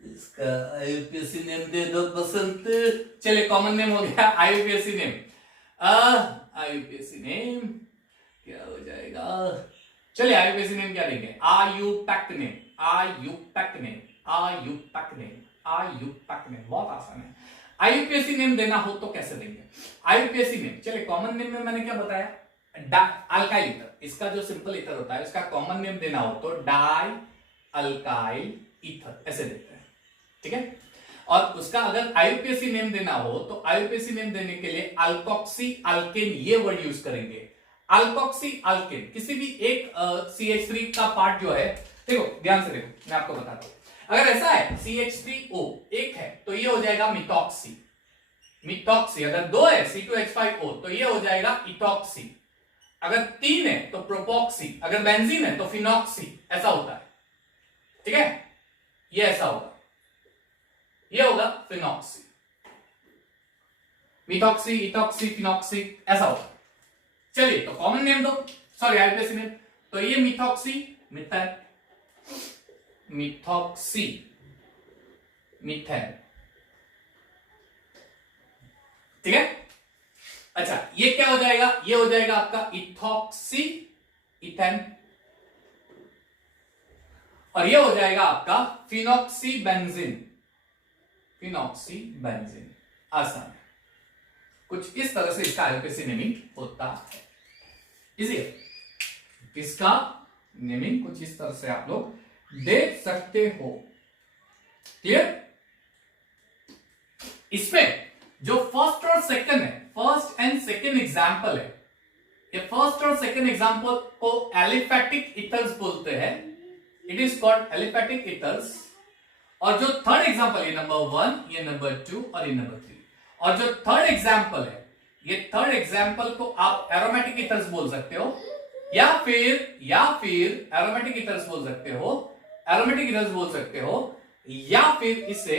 इसका आईयूपीएसी नेम दे दो बसंत. चलिए, कॉमन नेम हो गया आईयूपीएसी नेम. आईयूपीएसी नेम क्या हो जाएगा? चलिए, आईयूपीएसी नेम क्या देंगे? IUPAC name, IUPAC name, IUPAC name, IUPAC name. बहुत आसान है. आईयूपीएसी नेम देना हो तो कैसे देंगे? आईयूपीएसी नेम, चलिए कॉमन नेम में मैंने क्या बताया? Alkyl ether. इसका जो सिंपल ईथर होता है, इसका कॉमन नेम देना हो तो डाई अल्काइल ईथर ऐसे देते हैं. ठीक है, और उसका अगर आईयूपीएसी नेम देना हो तो आईयूपीएसी नेम देने के लिए अल्कोक्सी अल्केन ये वर्ड यूज करेंगे. अल्कोक्सी अल्केन, किसी भी एक CH3 का पार्ट जो है, देखो ध्यान से देखो, मैं आपको बताता हूं. अगर ऐसा है CH3O एक है तो ये हो जाएगा मिथॉक्सी. मिथॉक्सी. अगर दो है C2H5O तो ये हो जाएगा इथॉक्सी. अगर तीन है तो प्रोपॉक्सी. अगर बेंजीन है तो फिनॉक्सी. ऐसा होता है. ठीक है, ये ऐसा होगा, ये होगा फिनॉक्सी. मिथॉक्सी, इथॉक्सी, फिनॉक्सी ऐसा होगा. चलिए, तो कॉमन नेम दो, सॉरी आईयूपीएसी नेम. तो ये मिथॉक्सी मिथाइल, मिथॉक्सी मिथाइल. ठीक है. अच्छा, ये क्या हो जाएगा? ये हो जाएगा आपका इथॉक्सी इथेन, और ये हो जाएगा आपका फिनॉक्सी बेंजीन. Phenoxy benzene. आसान है. कुछ इस तरह से इसका आईयूपीएसी नेमिंग होता है. इजी है. इसका नेमिंग कुछ इस तरह से आप लोग दे सकते हो. क्लियर? इसमें जो फर्स्ट और सेकंड है, फर्स्ट एंड सेकंड एग्जांपल है, ये फर्स्ट और सेकंड एग्जांपल को एलिफेटिक ईथर्स बोलते हैं. It is called aliphatic ethers. और जो थर्ड एग्जांपल, ये नंबर 1, ये नंबर 2 और ये नंबर 3, और जो थर्ड एग्जांपल है, ये थर्ड एग्जांपल को आप एरोमेटिक ईथर्स बोल सकते हो, या फिर एरोमेटिक ईथर्स बोल सकते हो, एरोमेटिक ईथर्स बोल सकते हो, या फिर इसे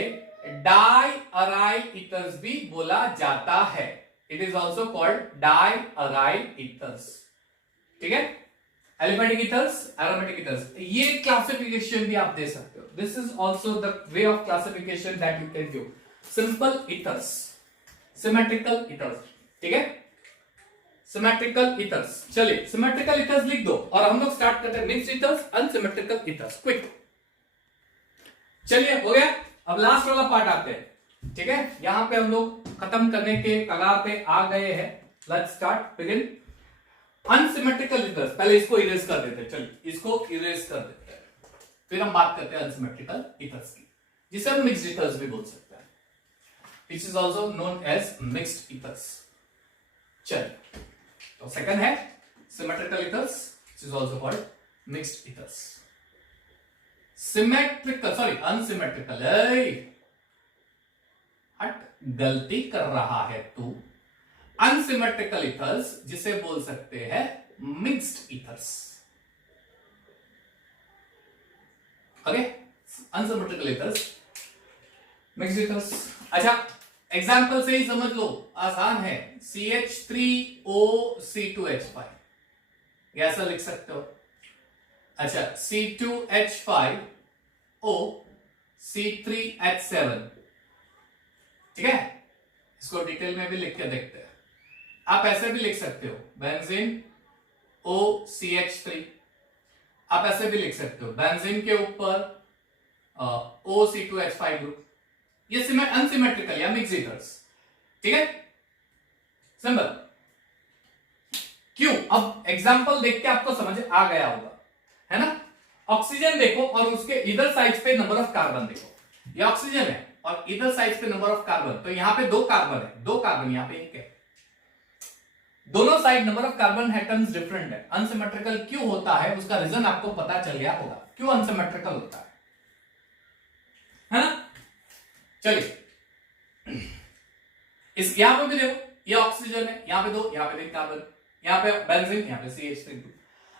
डाई अराइल ईथर्स भी बोला जाता है. It is also called di aryl ethers. ठीक है, एलिफेटिक ईथर्स, एरोमेटिक ईथर्स. ये क्लासिफिकेशन भी आप दे सकते हो. This is also the way of classification that you can do. Simple ethers, symmetrical ethers. ठीक है, सिमेट्रिकल ईथर्स. चलिए, सिमेट्रिकल ईथर्स लिख दो और हम लोग स्टार्ट करते हैं mixed ethers, unsymmetrical ethers. Quick. चलिए, हो गया. अब लास्ट वाला पार्ट आते हैं. ठीक है, यहां पे हम लोग खत्म करने के कगार पे आ गए हैं. Let's start, begin. Unsymmetrical ethers, पहले इसको इरेज कर देते हैं. चलिए, इसको इरेज कर देते हैं, फिर हम बात करते हैं अनसिमेट्रिकल ईथर्स की, जिसे हम मिक्स्ड ईथर्स भी बोल सकते हैं. Which is also known as mixed ethers. चलिए, तो सेकंड है symmetrical ethers, which is also called mixed ethers. Symmetrical, sorry, unsymmetrical. हट, गलती कर रहा है तू. अनसिमेट्रिकल इथर्स जिसे बोल सकते हैं mixed ethers. Okay, unsymmetrical ethers, mixed ethers. अच्छा, एग्जाम्पल से ही समझ लो, आसान है। CH3OC2H5 ऐसा लिख सकते हो। अच्छा, C2H5O C3H7, ठीक है। इसको डिटेल में भी लिख के देखते हैं। आप ऐसे भी लिख सकते हो, बेंजीन OCH3। आप ऐसे भी लिख सकते हो, बेंजीन के ऊपर OC2H5 ग्रुप। ये अनसिमेट्रिकल या मिक्स इथर्स, ठीक है, सिंपल। क्यों? अब एग्जांपल देख के आपको समझ आ गया होगा, है ना। ऑक्सीजन देखो और उसके इधर साइड पे नंबर ऑफ कार्बन देखो। ये ऑक्सीजन है और इधर साइड पे नंबर ऑफ कार्बन, तो यहां पे 2 कार्बन है, 2 कार्बन यहां पे 1 है। दोनों side number of carbon atoms different है। अनसिमेट्रिकल क्यों होता है उसका रीजन आपको पता चल गया होगा, क्यों अनसिमेट्रिकल होता है ना। चलिए, इस यहां पे भी देखो, ये ऑक्सीजन है, यहां पे 2, यहां पे 3 कार्बन, यहां पे बेंजीन, यहां पे CH3।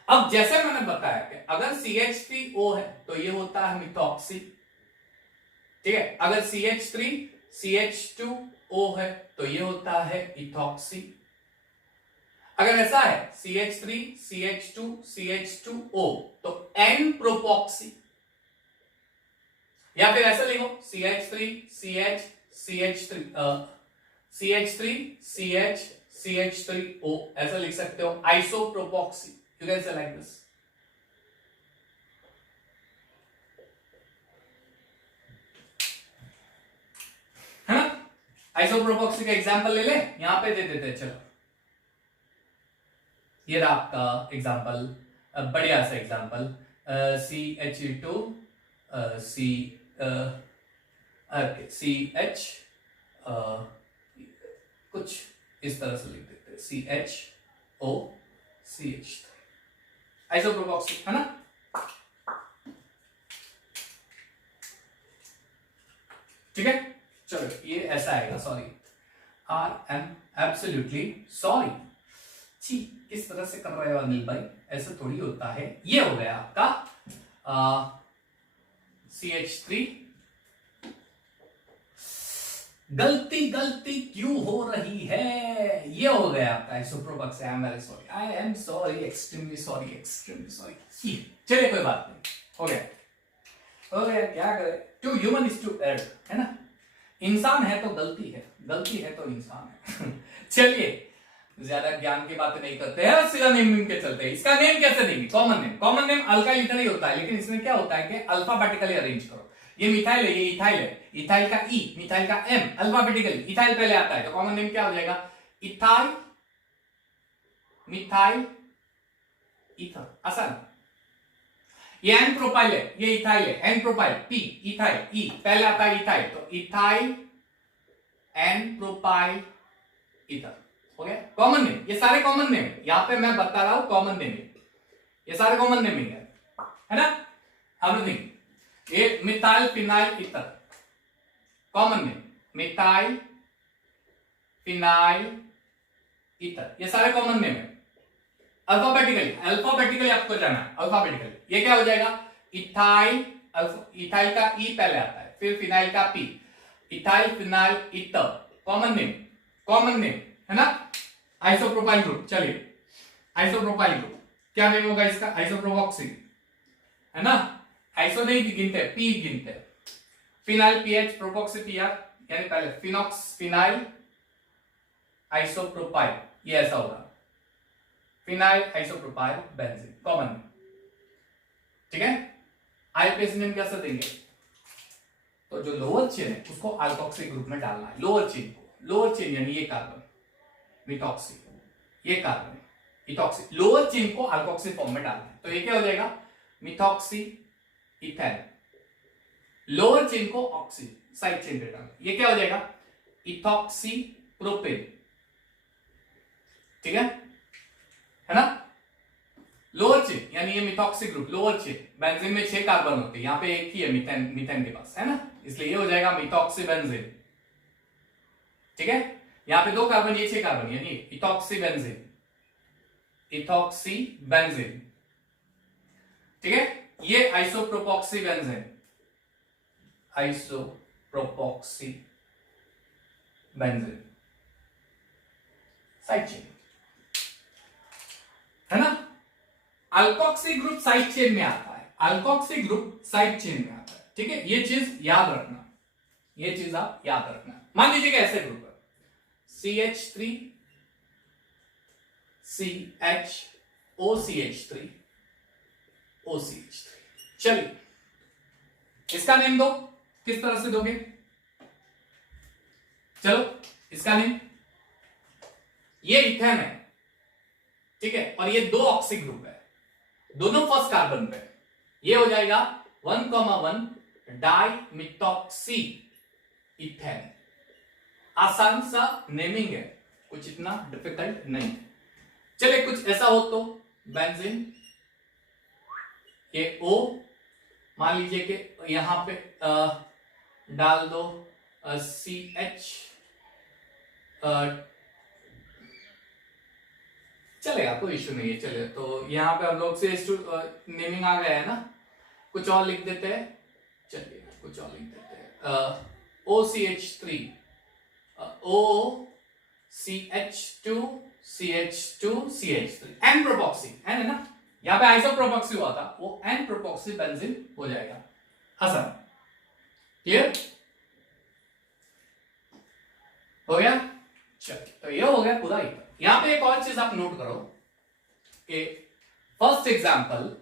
अब जैसे मैंने बताया कि अगर CH3O है तो ये होता है मिथॉक्सी, ठीक है। अगर CH3 CH2O है तो ये होता है इथॉक्सी। अगर ऐसा है CH3 CH2 CH2O तो N प्रोपॉक्सी, या फिर ऐसा लिखो CH3 CH CH3 CH3 CH CH3O, ऐसा लिख सकते हो, isopropoxy. You can say like this. है ना। आइसोप्रोपॉक्सी का एग्जांपल ले ले, यहां पे दे देते। चलो, ये रहा आपका एग्जांपल, बढ़िया सा एग्जांपल। CH2 CH कुछ इस तरह से लिख देते हैं, CHO CH3, आइसोप्रोपॉक्सी, है ना। ठीक है, चलो ये ऐसा आएगा। Sorry, I am absolutely sorry। छी, किस तरह से कर रहे हो अनिल भाई, ऐसा थोड़ी होता है। ये हो गया आपका CH3। गलती गलती क्यों हो रही है, ये हो गया आपका isopropoxy. I am very sorry, I am sorry, extremely sorry, extremely sorry. चलिए, कोई बात नहीं, हो गया, क्या करे। To human is to err, है ना। इंसान है तो गलती है, गलती है तो इंसान है। चलिए, ज्यादा ज्ञान की बातें नहीं करते हैं, सीधा नेम के चलते हैं। इसका नेम कैसे देंगे? कॉमन नेम अल्काइल इथर ही होता है, लेकिन इसमें क्या होता है कि अल्फाबेटिकली अरेंज करो। ये मिथाइल है, ये इथाइल है, इथाइल का ई, मिथाइल का एम, अल्फाबेटिकली इथाइल पहले आता है, तो कॉमन नेम क्या हो जाएगा? Ethyl methyl ether. आसान। ये एन प्रोपाइल है, ये इथाइल है, एन प्रोपाइल, पी इथाइल, ई पहले आता है इथाइल, तो इथाइल एन प्रोपाइल ईथर हो गया कॉमन नेम। ये सारे कॉमन नेम है, यहां पे मैं बता रहा हूं कॉमन नेम है, ये सारे कॉमन नेम है ना। एवरीथिंग। ये methyl phenyl ether common name, methyl phenyl ether, ये सारे कॉमन नेम है। अल्फाबेटिकली आपको जाना है, अल्फाबेटिकली। ये क्या हो जाएगा? इथाइल, इथाइल का ई पहले आता है, फिर फिनाइल का P, ethyl phenyl ether, common name है ना। आइसोप्रोपाइल ग्रुप, चलिए आइसोप्रोपाइल ग्रुप क्या नेम होगा इसका? आइसोप्रोपॉक्सी, है ना। आइसो नहीं गिनते, पी गिनते। फिनाइल पीएच, प्रोपॉक्सी पीआर, यानी पहले फिनॉक्स फिनाइल आइसोप्रोपाइल, ये ऐसा होगा, फिनाइल आइसोप्रोपाइल बेंजीन, कॉमन। ठीक है। आईपीएस नेम कैसे देंगे? तो जो लोअर चेन है उसको अल्कोक्सी ग्रुप में डालना है, लोअर चेन यानी ये कार्बन मिथॉक्सी, ये कार्बन इथॉक्सी, लोअर चेन को अल्कोक्सी फॉर्म में डालना है, तो ये क्या हो जाएगा? Methoxy ethane. लोअर चेन को ऑक्सी साइड चेन पे डालना, ये क्या हो जाएगा? Ethoxy propane. ठीक है ना। लोअर चेन यानी ये methoxy group, lower chain, benzene में 6 कार्बन होते हैं, यहां पे एक ही है मीथेन के पास, है ना, इसलिए ये हो जाएगा मिथॉक्सी बेंजीन। ठीक है। यहां पे 2 कार्बन, ये 6 कार्बन, यानी इथॉक्सीबेंजीन, इथॉक्सीबेंजीन, ठीक है। ये आइसोप्रोपॉक्सीबेंजीन, आइसोप्रोपॉक्सीबेंजीन, साइड चेन है ना। अल्कोक्सी ग्रुप साइड चेन में आता है, अल्कोक्सी ग्रुप साइड चेन में आता है, ठीक है। ये चीज याद रखना, ये चीज आप याद रखना। मान लीजिए कि ऐसे ग्रुप है CH3 CHOCH3 OCH3। चलिए इसका नेम दो, किस तरह से दोगे? चलो इसका नेम, ये इथेन है, ठीक है, और ये 2 ऑक्सी ग्रुप है, दोनों फर्स्ट कार्बन पे, ये हो जाएगा 1,1 डाइमिथॉक्सी इथेन। आसान सा नेमिंग है, कुछ इतना डिफिकल्ट नहीं। चलिए कुछ ऐसा हो तो बेंजीन, ये O, मान लीजिए कि यहां पे डाल दो CH, चलेगा, कोई इश्यू नहीं है। चलिए तो यहां पे हम लोग से नेमिंग आ गया है ना, कुछ और लिख देते हैं। चलिए कुछ और लिख देते हैं, OCH3 OCH2CH3 एन प्रोपॉक्सी, है ना, यहां पे आइसोप्रोपॉक्सी हुआ था, वो एन प्रोपॉक्सी बेंजीन हो जाएगा। आसान, क्लियर हो गया। चलिए तो ये हो गया पूरा ही। यहां पे एक और चीज आप नोट करो कि first example,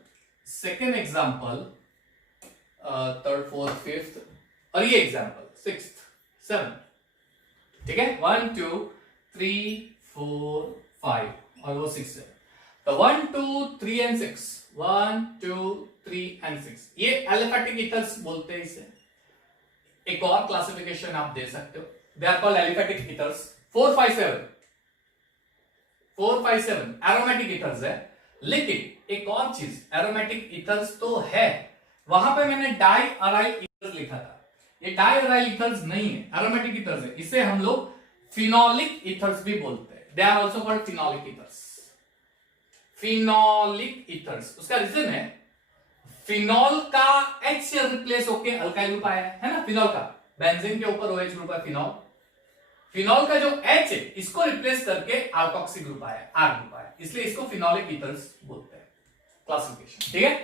second example, third, fourth, fifth, और ये एग्जांपल सिक्स्थ, सेवन, ठीक है, 1 2 3 4 5 और वो 6 है। तो 1 2 3 एंड 6, 1 2 3 एंड 6, ये एलिफेटिक ईथर्स बोलते हैं इसे। एक और क्लासिफिकेशन आप दे सकते हो, they are called aliphatic ethers. 4 5 7 aromatic ethers है। लेकिन एक और चीज, एरोमेटिक ईथर्स तो है, वहां पे मैंने डाई अराइल ईथर्स लिखा था, ये डाई अराइल ईथर्स नहीं है, एरोमेटिक ईथर्स है। इसे हम लोग फिनोलिक ईथर्स भी बोलते हैं, they are also called phenolic ethers, phenolic ethers. उसका रीजन है, फिनॉल का H से रिप्लेस होके अल्काइल ग्रुप आया है ना, फिनॉल का, बेंजीन के ऊपर OH ग्रुप है फिनॉल, फिनॉल का जो H है इसको रिप्लेस करके अल्कोक्सी ग्रुप आया, R ग्रुप आया, इसलिए इसको फिनोलिक ईथर्स बोलते हैं। क्लासिफिकेशन, ठीक है।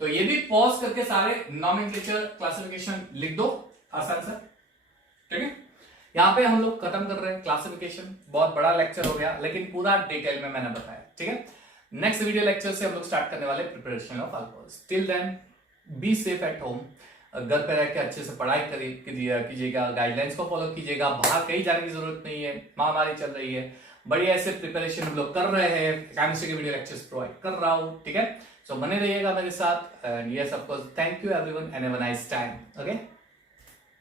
तो ये भी पॉज करके सारे नॉमेनक्लेचर क्लासिफिकेशन लिख दो आसान से, ठीक है। यहां पे हम लोग खत्म कर रहे हैं क्लासिफिकेशन। बहुत बड़ा लेक्चर हो गया, लेकिन पूरा डिटेल में मैंने बताया, ठीक है। नेक्स्ट वीडियो लेक्चर से हम लोग स्टार्ट करने वाले preparation of alcohols. Till then be safe at home, घर पे रह के अच्छे से पढ़ाई कीजिएगा, गाइडलाइंस को फॉलो कीजिएगा, बाहर कहीं जाने की जरूरत नहीं है, महामारी चल रही है, बढ़िया ऐसे प्रिपरेशन हम लोग कर रहे हैं, केमिस्ट्री के वीडियो लेक्चर्स प्रोवाइड कर रहा हूं, ठीक है। सो बने रहिएगा मेरे साथ, and yes of course, thank you everyone and have a nice time, okay.